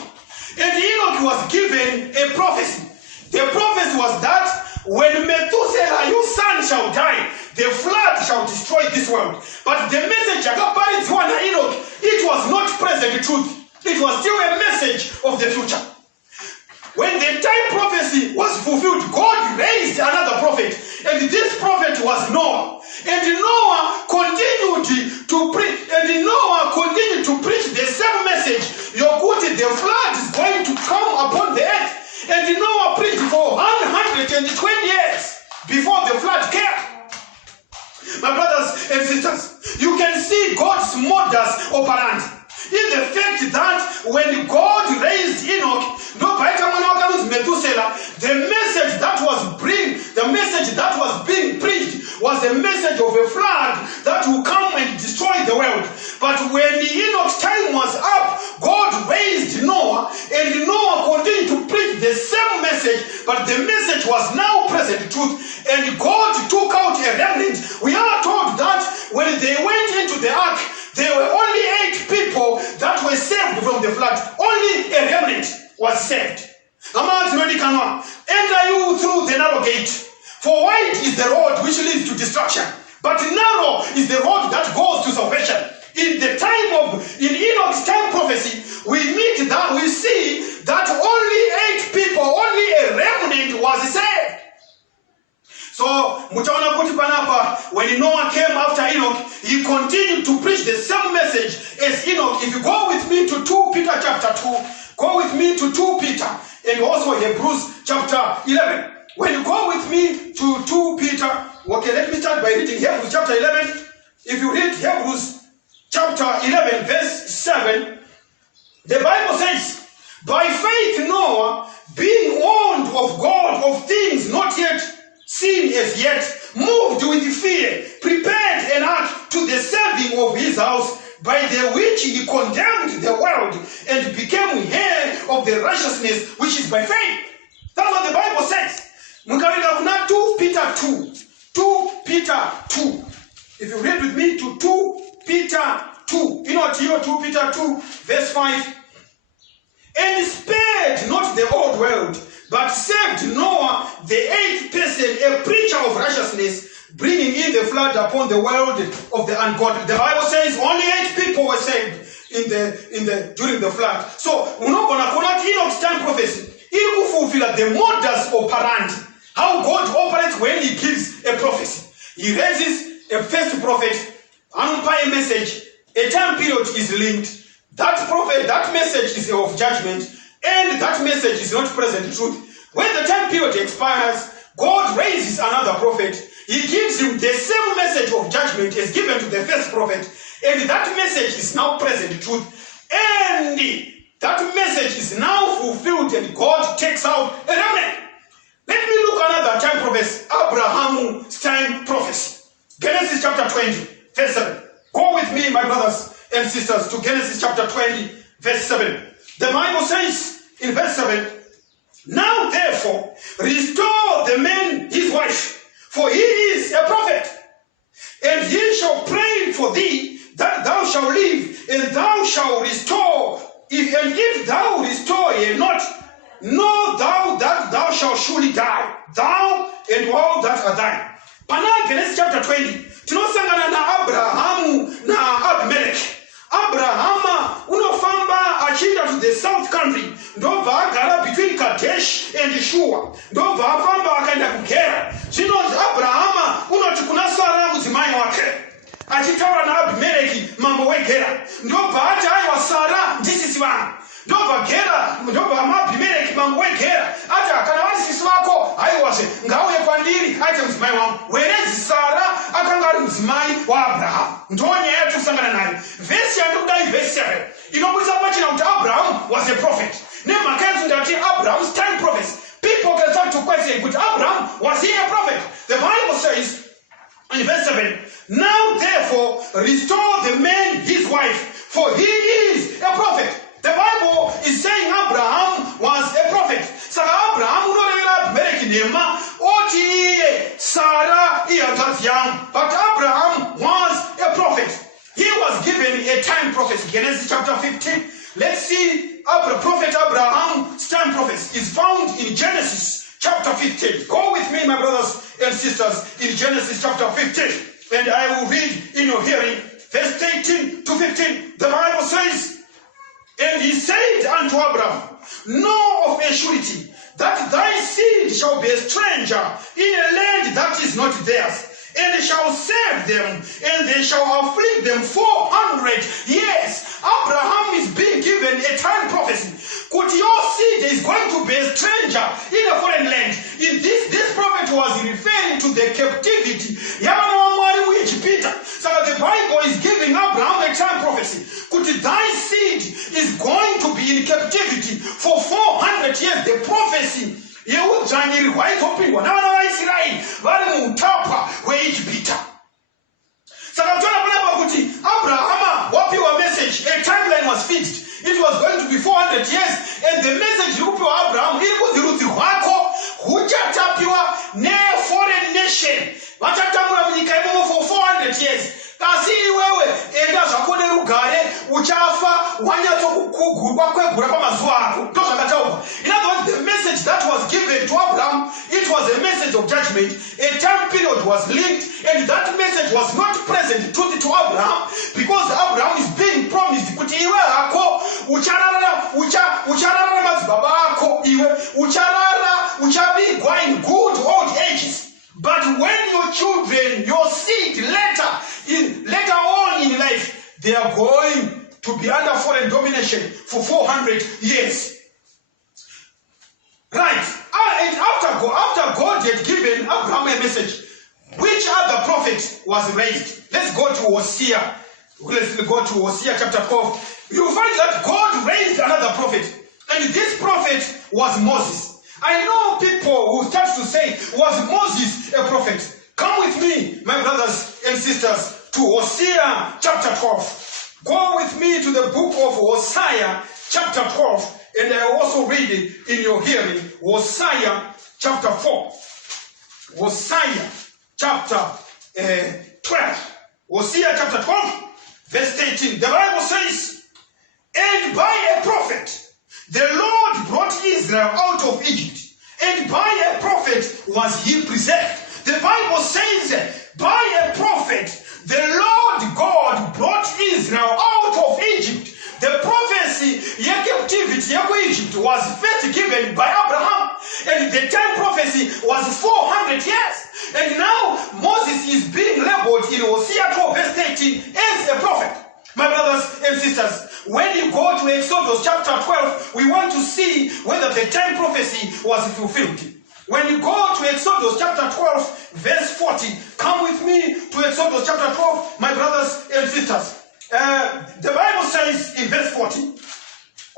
And Enoch was given a prophecy. The prophecy was that when Methuselah, your son, shall die, the flood shall destroy this world. But the message Enoch, it was not present truth. It was still a message of the future. When the time prophecy was fulfilled, God raised another prophet, and this prophet was Noah. And Noah continued to preach, the same message. The flood is going to come upon the earth. And Noah preached for 120 years before the flood came. My brothers and sisters, you can see God's modus operandi. In the fact that when God raised Enoch, the message that was being preached was a message of a flood that will come and destroy the world. But when Enoch's time was up, God raised Noah, and Noah continued to preach the same message, but the message was now present truth, and God took out a remnant. We are told that when they went into the ark, there were only 8 people that were saved from the flood. Only a remnant was saved. Enter you through the narrow gate. For wide is the road which leads to destruction, but narrow is the road that goes to salvation. In Enoch's time prophecy, we see that only 8 people, only a remnant was saved. So, when Noah came after Enoch, he continued to preach the same message as Enoch. If you go with me to 2 Peter chapter 2, go with me to 2 Peter, and also Hebrews chapter 11. When you go with me to 2 Peter, okay, let me start by reading Hebrews chapter 11. If you read Hebrews chapter 11, verse 7, the Bible says, by faith Noah, being warned of God of things not yet seen as yet, moved with fear, prepared an ark to the saving of his house, by the which he condemned the world and became heir of the righteousness which is by faith. That's what the Bible says. 2 Peter 2. 2 Peter 2. If you read with me to 2 Peter 2. You know what here, 2 Peter 2, verse 5. And spared not the old world, but saved Noah, the 8th person, a preacher of righteousness, bringing in the flood upon the world of the ungodly. The Bible says only 8 people were saved during the flood. So we're not gonna connect Enoch's time prophecy. It will fulfill the modus operandi, how God operates when he gives a prophecy. He raises a first prophet, and by a message, a time period is linked. That prophet, that message is of judgment, and that message is not present truth. When the time period expires, God raises another prophet. He gives him the same message of judgment as given to the first prophet, and that message is now present truth. And that message is now fulfilled, and God takes out a remnant. Let me look at another time prophecy, Abraham's time prophecy. Genesis chapter 20, verse 7. Go with me, my brothers and sisters, to Genesis chapter 20, verse 7. The Bible says in verse 7, now therefore restore the man his wife, for he is a prophet, and he shall pray for thee that thou shalt live, and thou shalt restore. If thou restore ye not, know thou that thou shalt surely die, thou and all that are thine. Pana Genesis chapter 20. Tinosangana na Abrahamu na Abimelech. Abrahama unofamba achinda to the south country. Ndobva agara between Kadesh and Shua. Ndobva afamba akaenda kugera. Zvino Abrahama unoti kuna Sara mudzimai wake. Achitaura na Abimeleki mambo wegera. Ndobva ati aiwa Sara ndisisi vangu. Ndobva Abimeleki mambo wegera. Ati kana vari sisi vako aiwazve ngauye kwandiri aite mudzimai wangu. Werezi Sara akanga ari mudzimai waAbrahamu. Ndonyaya yatusangana nayo. Vhesi yandikudai vhesi 7 inobudisa pachina kuti Abraham was a prophet. Nemhaka yetu ndati Abraham's time prophecy. People can start to question, but Abraham, was he a prophet? The Bible says in verse 7, now therefore restore the man his wife, for he is a prophet. The Bible is saying Abraham was a prophet. Saka Abraham unorevera Abimeleki nema oti Sarah iyanzvadzi yangu. But Abraham was a prophet. He was given a time prophecy. Genesis chapter 15. Let's see prophet Abraham's time prophecy is found in Genesis chapter 15. Go with me, my brothers and sisters, in Genesis chapter 15. And I will read in your hearing verse 18 to 15. The Bible says, and he said unto Abraham, know of a surety that thy seed shall be a stranger in a land that is not theirs, and shall serve them, and they shall afflict them 400 years. Abraham is being given a time prophecy. Could your seed is going to be a stranger in a foreign land? In this prophet was referring to the captivity. So the Bible is giving Abraham a time prophecy. Could thy seed seed is going to be in captivity for 400 years. The prophecy yeudzvanyirirwa izopindwa navana vaIsraeri vari muutapwa hweIjipita. Saka tona panapa kuti Abrahama wapiwa message, a timeline was fixed. It was going to be 400 years, and the message irikupiwa Abraham iri kuti rudzi rwako huchatapiwa ne-foreign nation. Vachatamura munyika imomo for 400 years. Kasi iwewe enda zvako nerugare uchafa wanyatsokugurwa kwegura pamazuva ako. Ndozvakataurwa. In other words, the message that was given to Abraham, it was a message of judgment. A time period was linked, and that message was not present to Abraham, because Abraham is being promised kuti iwe hako ucharara madzibaba ako, iwe uchavigwa in good old ages. But when your children, your seed, later on in life, they are going to be under foreign domination for 400 years. Right. And after God had given Abraham a message, which other prophet was raised? Let's go to Hosea. Let's go to Hosea chapter 12. You find that God raised another prophet. And this prophet was Moses. I know people who start to say, was Moses a prophet? Come with me, my brothers and sisters, to Hosea chapter 12. Go with me to the book of Hosea chapter 12. And I also read it in your hearing. Hosea chapter 4. Hosea chapter 12. Hosea chapter 12, verse 18. The Bible says, and by a prophet, the Lord brought Israel out of Egypt, and by a prophet was he preserved. The Bible says, by a prophet, the Lord God brought Israel out of Egypt. The prophecy, captivity of Egypt, was first given by Abraham, and the time prophecy was 400 years. And now Moses is being labeled in Hosea 12, verse 13, as a prophet. My brothers and sisters, when you go to Exodus chapter 12, we want to see whether the time prophecy was fulfilled. When you go to Exodus chapter 12, verse 40, come with me to Exodus chapter 12, my brothers and sisters. The Bible says in verse 40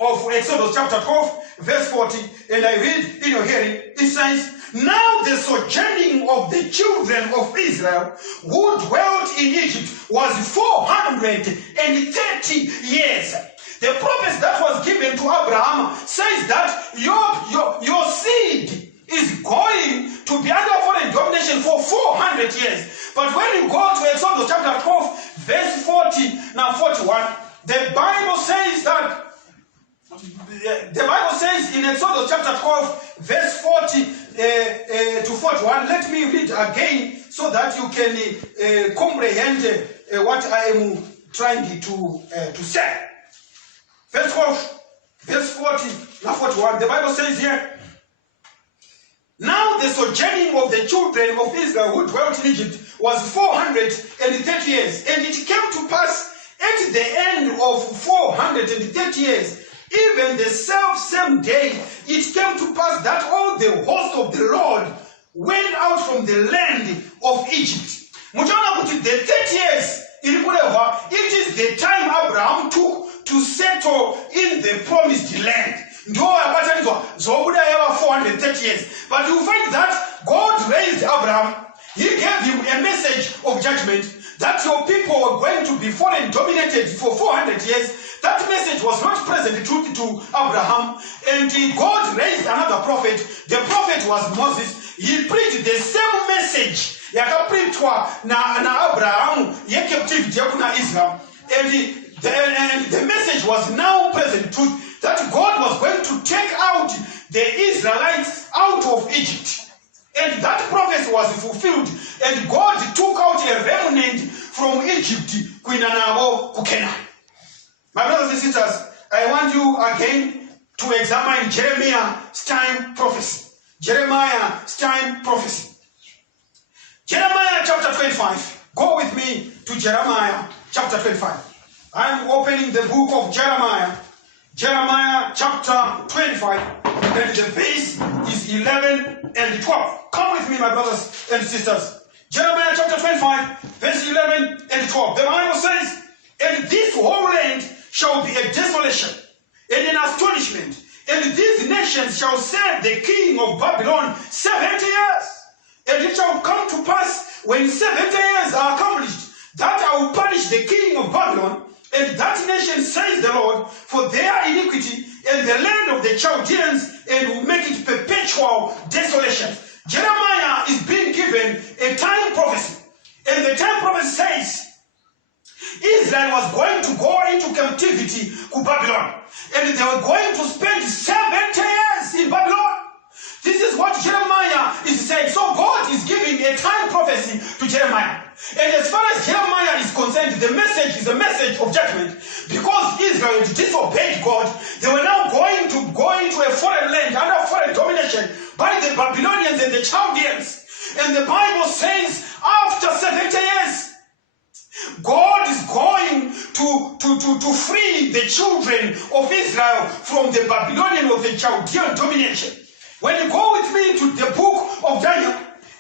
of Exodus chapter 12, verse 40, and I read in your hearing, it says, now the sojourning of the children of Israel who dwelt in Egypt was 430 years. The promise that was given to Abraham says that your seed is going to be under foreign domination for 400 years. But when you go to Exodus chapter 12, verse 40, now 41, the Bible says that in Exodus chapter 12, verse 40 to 41, let me read again so that you can comprehend what I am trying to say. Verse 12, verse 40, now 41, the Bible says here, now the sojourning of the children of Israel who dwelt in Egypt was 430 years. And it came to pass at the end of 430 years, even the same day, it came to pass that all the host of the Lord went out from the land of Egypt. Muchaona kuti the 30 years it is the time Abraham took to settle in the promised land. Ndo akatanizwa zobuda yava 430 years. But you find that God raised Abraham. He gave him a message of judgment that your people were going to be foreign dominated for 400 years. That message was not present to Abraham. And God raised another prophet. The prophet was Moses. He preached the same message yakapreachwa na Abraham captivity yakuna Israel. And the message was now present to that God was going to take out the Israelites out of Egypt. And that prophecy was fulfilled. And God took out a remnant from Egypt. My brothers and sisters, I want you again to examine Jeremiah's time prophecy. Jeremiah's time prophecy. Jeremiah chapter 25. Go with me to Jeremiah chapter 25. I'm opening the book of Jeremiah. Jeremiah chapter 25. And the verse is 11 and 12. Come with me, my brothers and sisters. Jeremiah chapter 25, verse 11 and 12. The Bible says, and this whole land shall be a desolation and an astonishment. And these nations shall serve the king of Babylon 70 years. And it shall come to pass when 70 years are accomplished, that I will punish the king of Babylon and that nation, says the Lord, for their iniquity and the land of the Chaldeans, and will make it perpetual desolation. Jeremiah is being given a time prophecy. And the time prophecy says, Israel was going to go into captivity to Babylon. And they were going to spend 70 years in Babylon. This is what Jeremiah is saying. So God is giving a time prophecy to Jeremiah. And as far as Jeremiah is concerned, the message is a message of judgment. Because Israel disobeyed God, they were now going to go into a foreign land under foreign domination by the Babylonians and the Chaldeans. And the Bible says, after 70 years, God is going to free the children of Israel from the Babylonian or the Chaldean domination. When you go with me to the book of Daniel,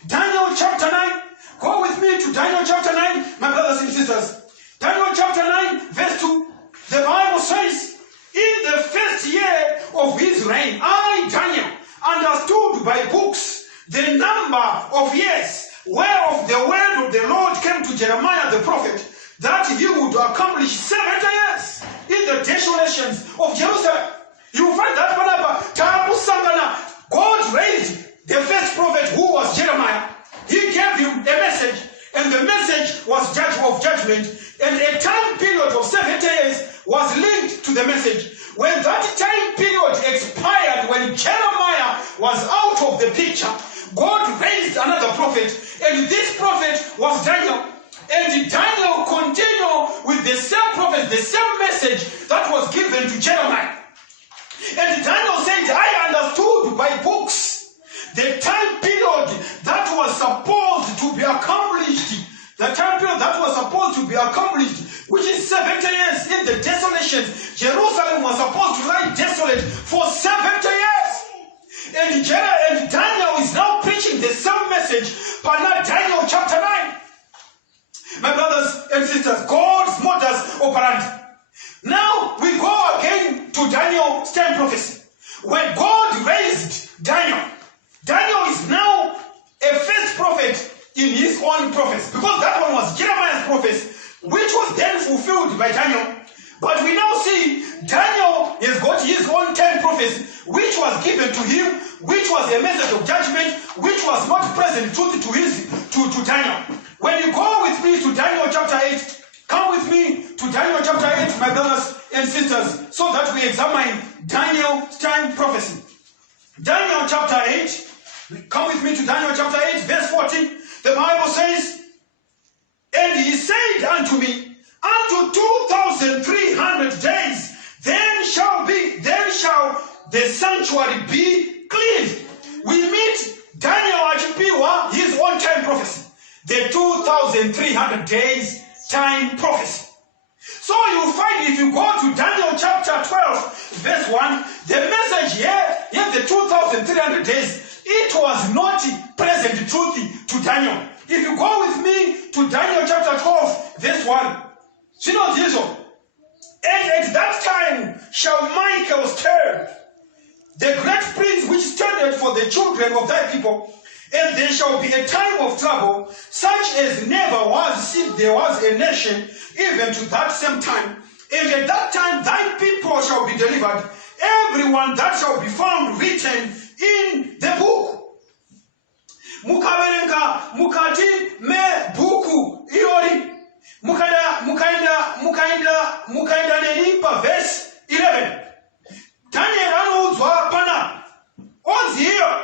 Daniel chapter 9, go with me to Daniel chapter 9, my brothers and sisters. Daniel chapter 9, verse 2, the Bible says, in the first year of his reign, I, Daniel, understood by books the number of years whereof the word of the Lord came to Jeremiah the prophet, that he would accomplish 70 years in the desolations of Jerusalem. You find that God raised the first prophet, who was Jeremiah. He gave him a message, and the message was of judgment, and a time period of 70 years was linked to the message. When that time period expired, when Jeremiah was out of the picture, God raised another prophet, and this prophet was Daniel. And Daniel continued with the same prophet, the same message that was given to Jeremiah. And Daniel said, I understood by books the time period that was supposed to be accomplished. The time period that was supposed to be accomplished, which is 70 years in the desolations. Jerusalem was supposed to lie desolate for 70 years. And Daniel is now preaching the same message. Daniel chapter 9. My brothers and sisters, God's modus operandi. Now we go again to Daniel's time prophecy. When God raised Daniel, Daniel is now a first prophet in his own prophecy. Because that one was Jeremiah's prophecy, which was then fulfilled by Daniel. But we now see Daniel has got his own time prophecy, which was given to him, which was a message of judgment, which was not present to Daniel. When you go with me to Daniel chapter 8, come with me to Daniel chapter 8, my brothers and sisters, so that we examine Daniel's time prophecy. Daniel chapter 8, come with me to Daniel chapter 8, verse 14. The Bible says, and he said unto me, unto 2,300 days, then shall the sanctuary be cleansed. We meet Daniel Achipiwa, his own time prophecy. The 2,300 days time prophecy. So you find, if you go to Daniel chapter 12, verse 1, the message here, the 2,300 days, it was not present truth to Daniel. If you go with me to Daniel chapter 12, verse 1, see not this one. And at that time shall Michael stand, the great prince which standeth for the children of thy people, and there shall be a time of trouble, such as never was since there was a nation, even to that same time. And at that time thy people shall be delivered, everyone that shall be found written in the book. Mukaverenga mukati me buku iori. Mukaenda nenipa verse 11. Daniel anudzwa pana. Onzi here.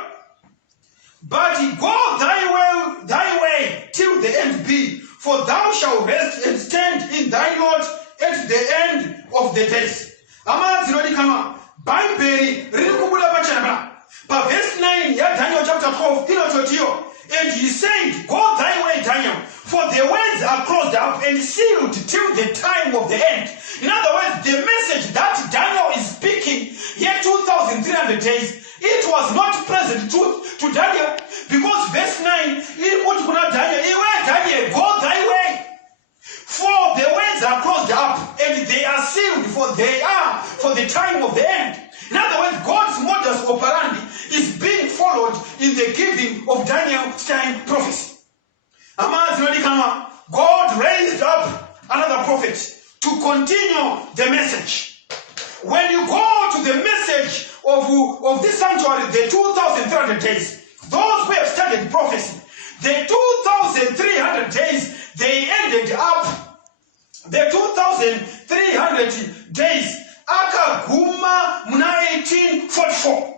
But go thy way till the end be, for thou shalt rest and stand in thy Lord at the end of the days. Amazinodikama Bible ririkubuda pachana. But verse 9 ya Daniel chapter 12 inototio. And he said, go thy way, Daniel, for the words are closed up and sealed till the time of the end. In other words, the message that Daniel is speaking here 2,300 days, it was not present to Daniel, because verse 9, Daniel, go thy way. For the words are closed up and they are sealed sealed for the time of the end. In other words, God's modus operandi is being followed in the giving of Daniel's time prophecy. God raised up another prophet to continue the message. When you go to the message of this sanctuary, the 2,300 days, those who have studied prophecy, the 2,300 days, they ended up, the 2,300 days, akaguma muna 1844.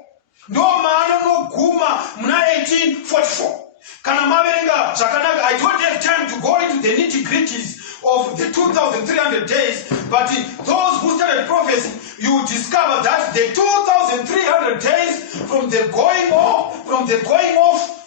No man no guma muna 1844. I don't have time to go into the nitty-gritties of the 2,300 days, but those who studied prophecy, you discover that the 2,300 days from the going off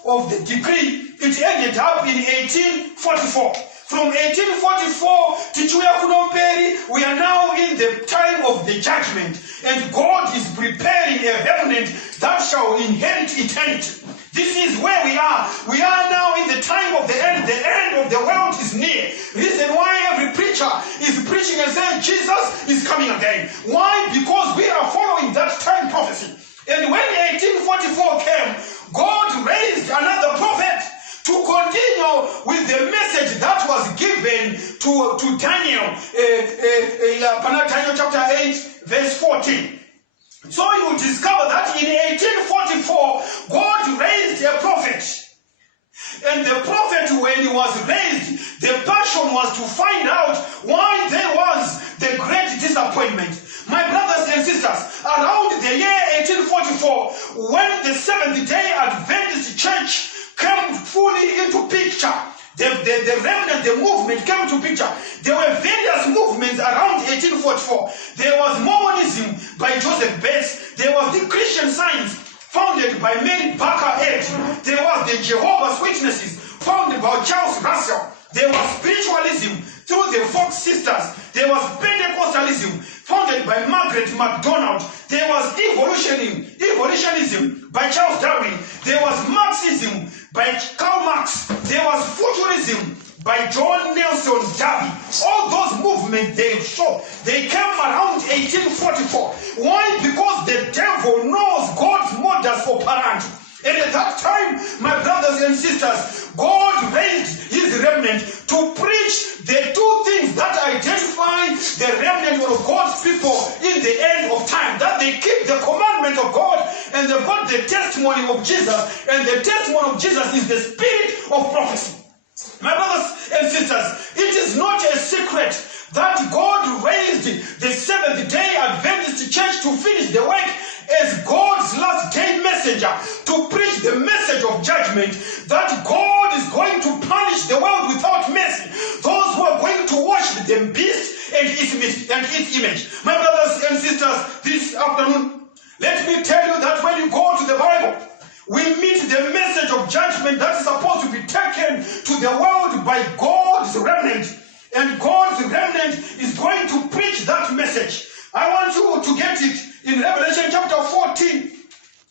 of the decree, it ended up in 1844. From 1844 to Chuyakunomperi, we are now in the time of the judgment, and God is preparing a remnant that shall inherit eternity. This is where we are. We are now in the time of the end. The end of the world is near. Reason why every preacher is preaching and saying Jesus is coming again. Why? Because we are following that time prophecy. And when 1844 came, God raised another prophet to continue with the message that was given to Daniel, Daniel chapter 8, verse 14. So you will discover that in 1844, God raised a prophet. And the prophet, when he was raised, the passion was to find out why there was the great disappointment. My brothers and sisters, around the year 1844, when the Seventh-day Adventist Church came fully into picture, the remnant, the movement came to picture. There were various movements around 1844. There was Mormonism by Joseph Bates. There was the Christian Science founded by Mary Baker Eddy. There was the Jehovah's Witnesses founded by Charles Russell. There was spiritualism through the Fox sisters. There was Pentecostalism founded by Margaret MacDonald. There was evolutionism by Charles Darwin. There was Marxism by Karl Marx. There was futurism by John Nelson Darby. All those movements they came around 1844. Why? Because the devil knows God's modus operandi. And at that time, my brothers and sisters, God raised his remnant to preach the two things that identify the remnant of God's people in the end of time. That they keep the commandment of God and they've got the testimony of Jesus. And the testimony of Jesus is the spirit of prophecy. My brothers and sisters, it is not a secret that God raised the Seventh-day Adventist Church to finish the work as God's last day messenger, to preach the message of judgment, that God is going to punish the world without mercy, those who are going to worship the beast and its image. My brothers and sisters, this afternoon, let me tell you that when you go to the Bible, we meet the message of judgment that is supposed to be taken to the world by God's remnant. And God's remnant is going to preach that message. I want you to get it in Revelation chapter 14,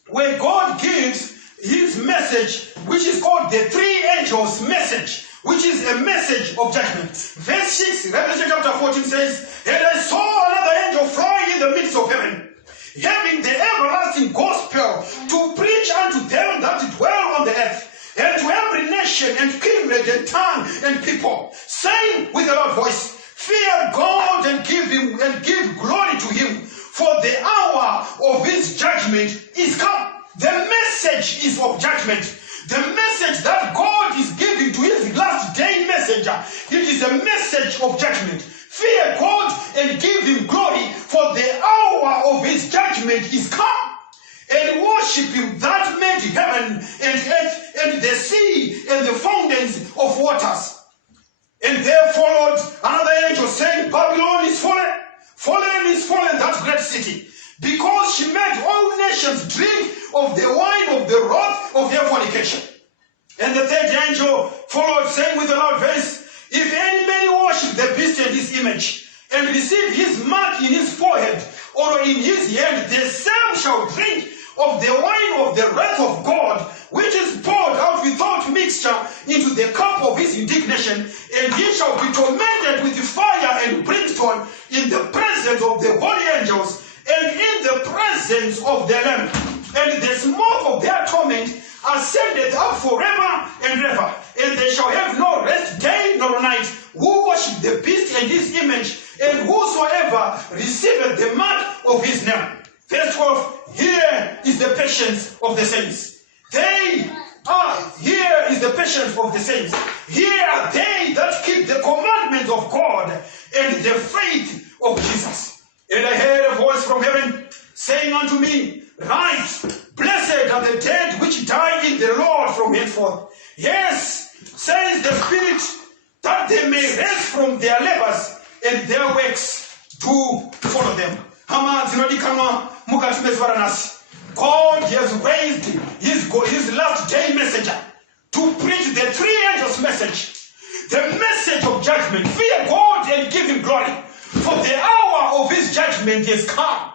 where God gives his message, which is called the three angels' message, which is a message of judgment. Verse 6, Revelation chapter 14 says, "And I saw another angel flying in the midst of heaven, having the everlasting gospel to preach unto them that dwell on the earth, and to every nation and kindred and tongue and people, saying with a loud voice, Fear God and give glory to him, for the hour of his judgment is come." The message is of judgment. The message that God is giving to his last day messenger, it is a message of judgment. Fear God and give him glory, for the hour of his judgment is come. And worship him that made heaven and earth and the sea and the fountains of waters. And there followed another angel saying, "Babylon is fallen, fallen is fallen, that great city, because she made all nations drink of the wine of the wrath of her fornication." And the third angel followed, saying with a loud voice, "If any man worship the beast and his image, and receive his mark in his forehead or in his hand, the same shall drink of the wine of the wrath of God, which is poured out without mixture into the cup of his indignation, and he shall be tormented with fire and brimstone in the presence of the holy angels and in the presence of the Lamb. And the smoke of their torment ascendeth up forever and ever, and they shall have no rest day nor night, who worship the beast and his image, and whosoever receiveth the mark of his name. Verse 12, here is the patience of the saints. Here is the patience of the saints. Here are they that keep the commandments of God and the faith of Jesus. And I heard a voice from heaven saying unto me, Rise, blessed are the dead which die in the Lord from henceforth. Yes, says the Spirit, that they may rest from their labors and their works do follow them. God has raised his last day messenger to preach the three angels' message, the message of judgment. Fear God and give him glory, for the hour of his judgment is come.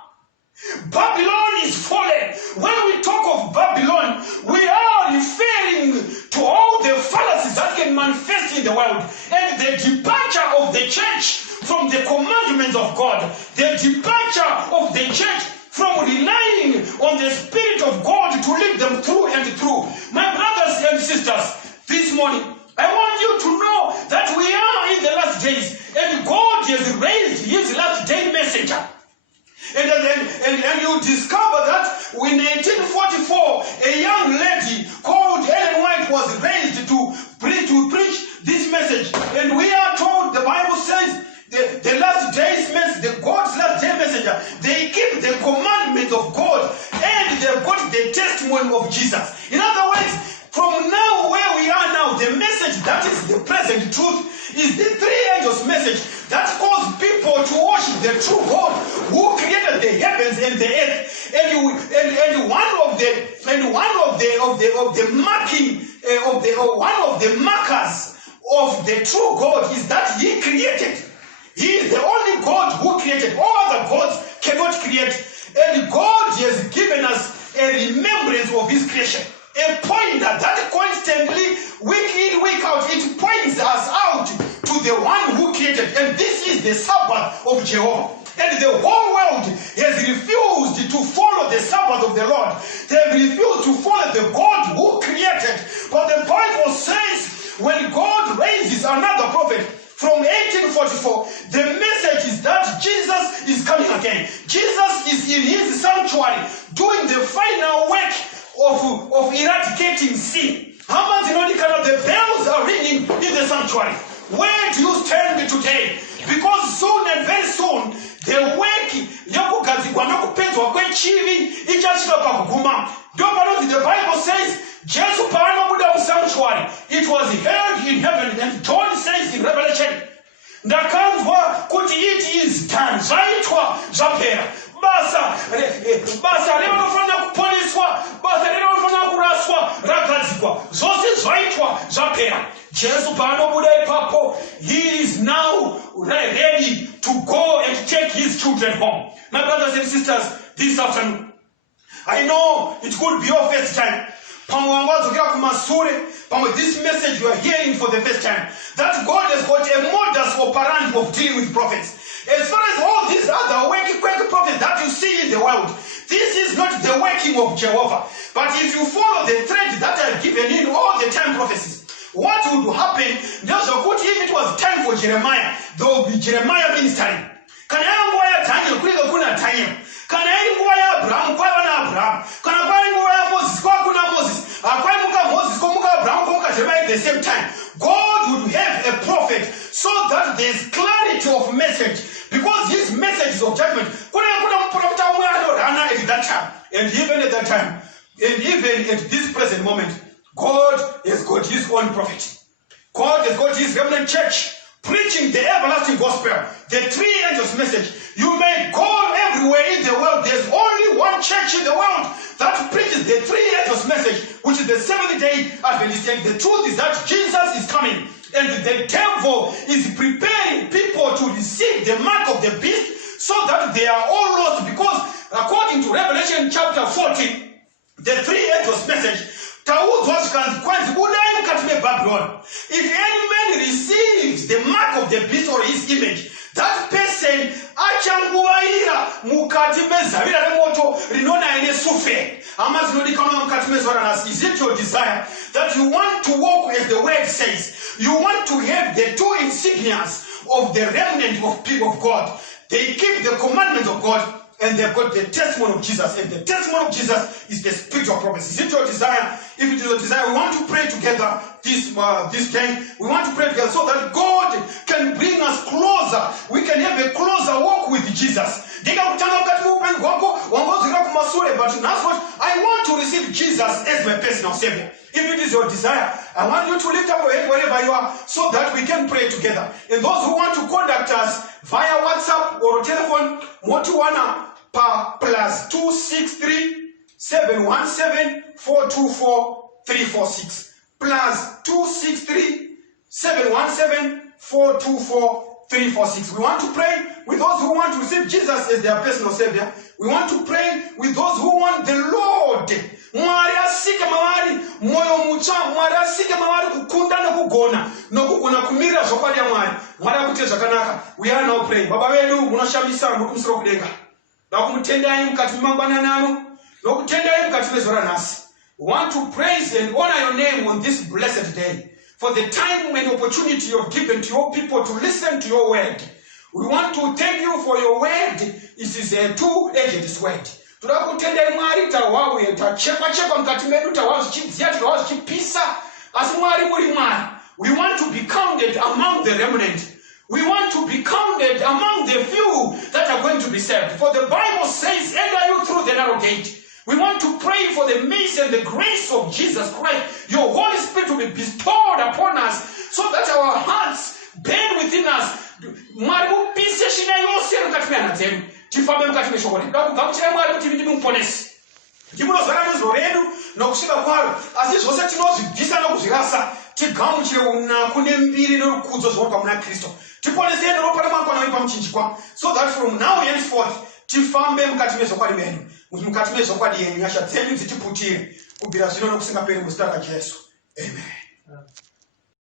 Babylon is fallen. When we talk of Babylon, we are referring to all the fallacies that can manifest in the world, and the departure of the church from the commandments of God, the departure of the church from relying on the Spirit of God to lead them through and through. My brothers and sisters, this morning, I want you to know that we are in the last days, and God has raised his last day messenger. And you discover that in 1844, a young lady called Ellen White was raised to preach this message. And we are told, the Bible says, the last day's message, God's last day messenger, they keep the commandments of God and they've got the testimony of Jesus. In other words, from now where we are now, the message that is the present truth is the three angels' message that calls people to worship the true God who created the heavens and the earth. One of the markers of the true God is that he created. He is the only God who created. All other gods cannot create. And God has given us a remembrance of his creation. A pointer that constantly, week in, week out, it points us out to the one who created. And this is the Sabbath of Jehovah. And the whole world has refused to follow the Sabbath of the Lord. They have refused to follow the God who created. But the Bible says when God raises another prophet from 1844, the message is that Jesus is coming again. Jesus is in his sanctuary doing the final work of eradicating sin. The bells are ringing in the sanctuary. Where do you stand today? Because soon and very soon, the work yakugadzirwa nokupedzwa kwechivi ichasvika pakuguma. The Bible says, Jesu paanobuda musanctuary, it was held in heaven, and John says in Revelation, ndakanzwa kuti it is done, zvaitwa zvapera. Basa revanofanira kuponeswa, basa revanofanira kuraswa ragadzikwa, zvose zvaitwa zvapera. Jesu paanobuda ipapo, he is now ready to go and take his children home. My brothers and sisters, this afternoon, I know it could be your first time. This message you are hearing for the first time, that God has got a modus operandi of dealing with prophets. As far as all these other working prophets that you see in the world, this is not the working of Jehovah. But if you follow the thread that I've given in all the time prophecies, what would happen? If it was time for Jeremiah, there will be Jeremiah ministering. Can I Daniel kuna Daniel? Can I Abraham Abraham? Can I Moses Moses? Moses Abraham Jeremiah at the same time. God would have a prophet so that there is clarity of message, because his message is of judgment. At that time, and even at that time, and even at this present moment, God has got his own prophet. God has got his remnant church preaching the everlasting gospel, the three angels' message. You may go everywhere in the world. There's only one church in the world that preaches the three angels' message, which is the Seventh-day Adventist. And the truth is that Jesus is coming, and the devil is preparing people to receive the mark of the beast so that they are all lost. Because according to Revelation chapter 14, the three angels message, if any man receives the mark of the beast or his image, that person is it your desire that you want to walk as the word says? You want to have the two insignias of the remnant of people of God. They keep the commandments of God, and they've got the testimony of Jesus. And the testimony of Jesus is the spiritual prophecy. Is it your desire? If it is your desire, we want to pray together this day. We want to pray together so that God can bring us closer. We can have a closer walk with Jesus. But that's what I want to receive Jesus as my personal Savior. If it is your desire, I want you to lift up your head wherever you are so that we can pray together. And those who want to contact us via WhatsApp or telephone, Motuana plus 263 717 424 346 plus 263 717 424 346. We want to pray with those who want to receive Jesus as their personal Savior. We want to pray with those who want the Lord. Mwari asike mawari moyo mucha, mwari asike mawari kukunda na kugona nokugona kumira zokwadi ya mwari mwari akuteza kanaka. We are now praying. Baba wenu munashamisa mukumusiro kudenga na kumutendai mkati mangwana nanu na kutendai mkati mezora nasi. We want to praise and honor your name on this blessed day for the time and opportunity you have given to your people to listen to your word. We want to thank you for your word. It is a two-edged word. We want to be counted among the remnant. We want to be counted among the few that are going to be saved. For the Bible says, enter you through the narrow gate. We want to pray for the mercy and the grace of Jesus Christ. Your Holy Spirit will be bestowed upon us so that our hearts burn within us. Tifambe mkati meshokoni. Ndakugamuchira mwari kuti ndi mumponesi. Ndimuzana nezoredu nokusvika kwaro. Asi zvose tinozvibvisa nokuzvirasa. Tigamuchire kune mbiri norukudzo zvoga muna Kristo. Tiponese ropa ramakwana ipa muchinjikwa. So that from now henceforth tifambe mukati mezokwadi menu. Mukati mezokwadi yenyu nyasha dzenyu dzitiputire. Kubvira zvino nokusingaperi muzita raJesu. Amen.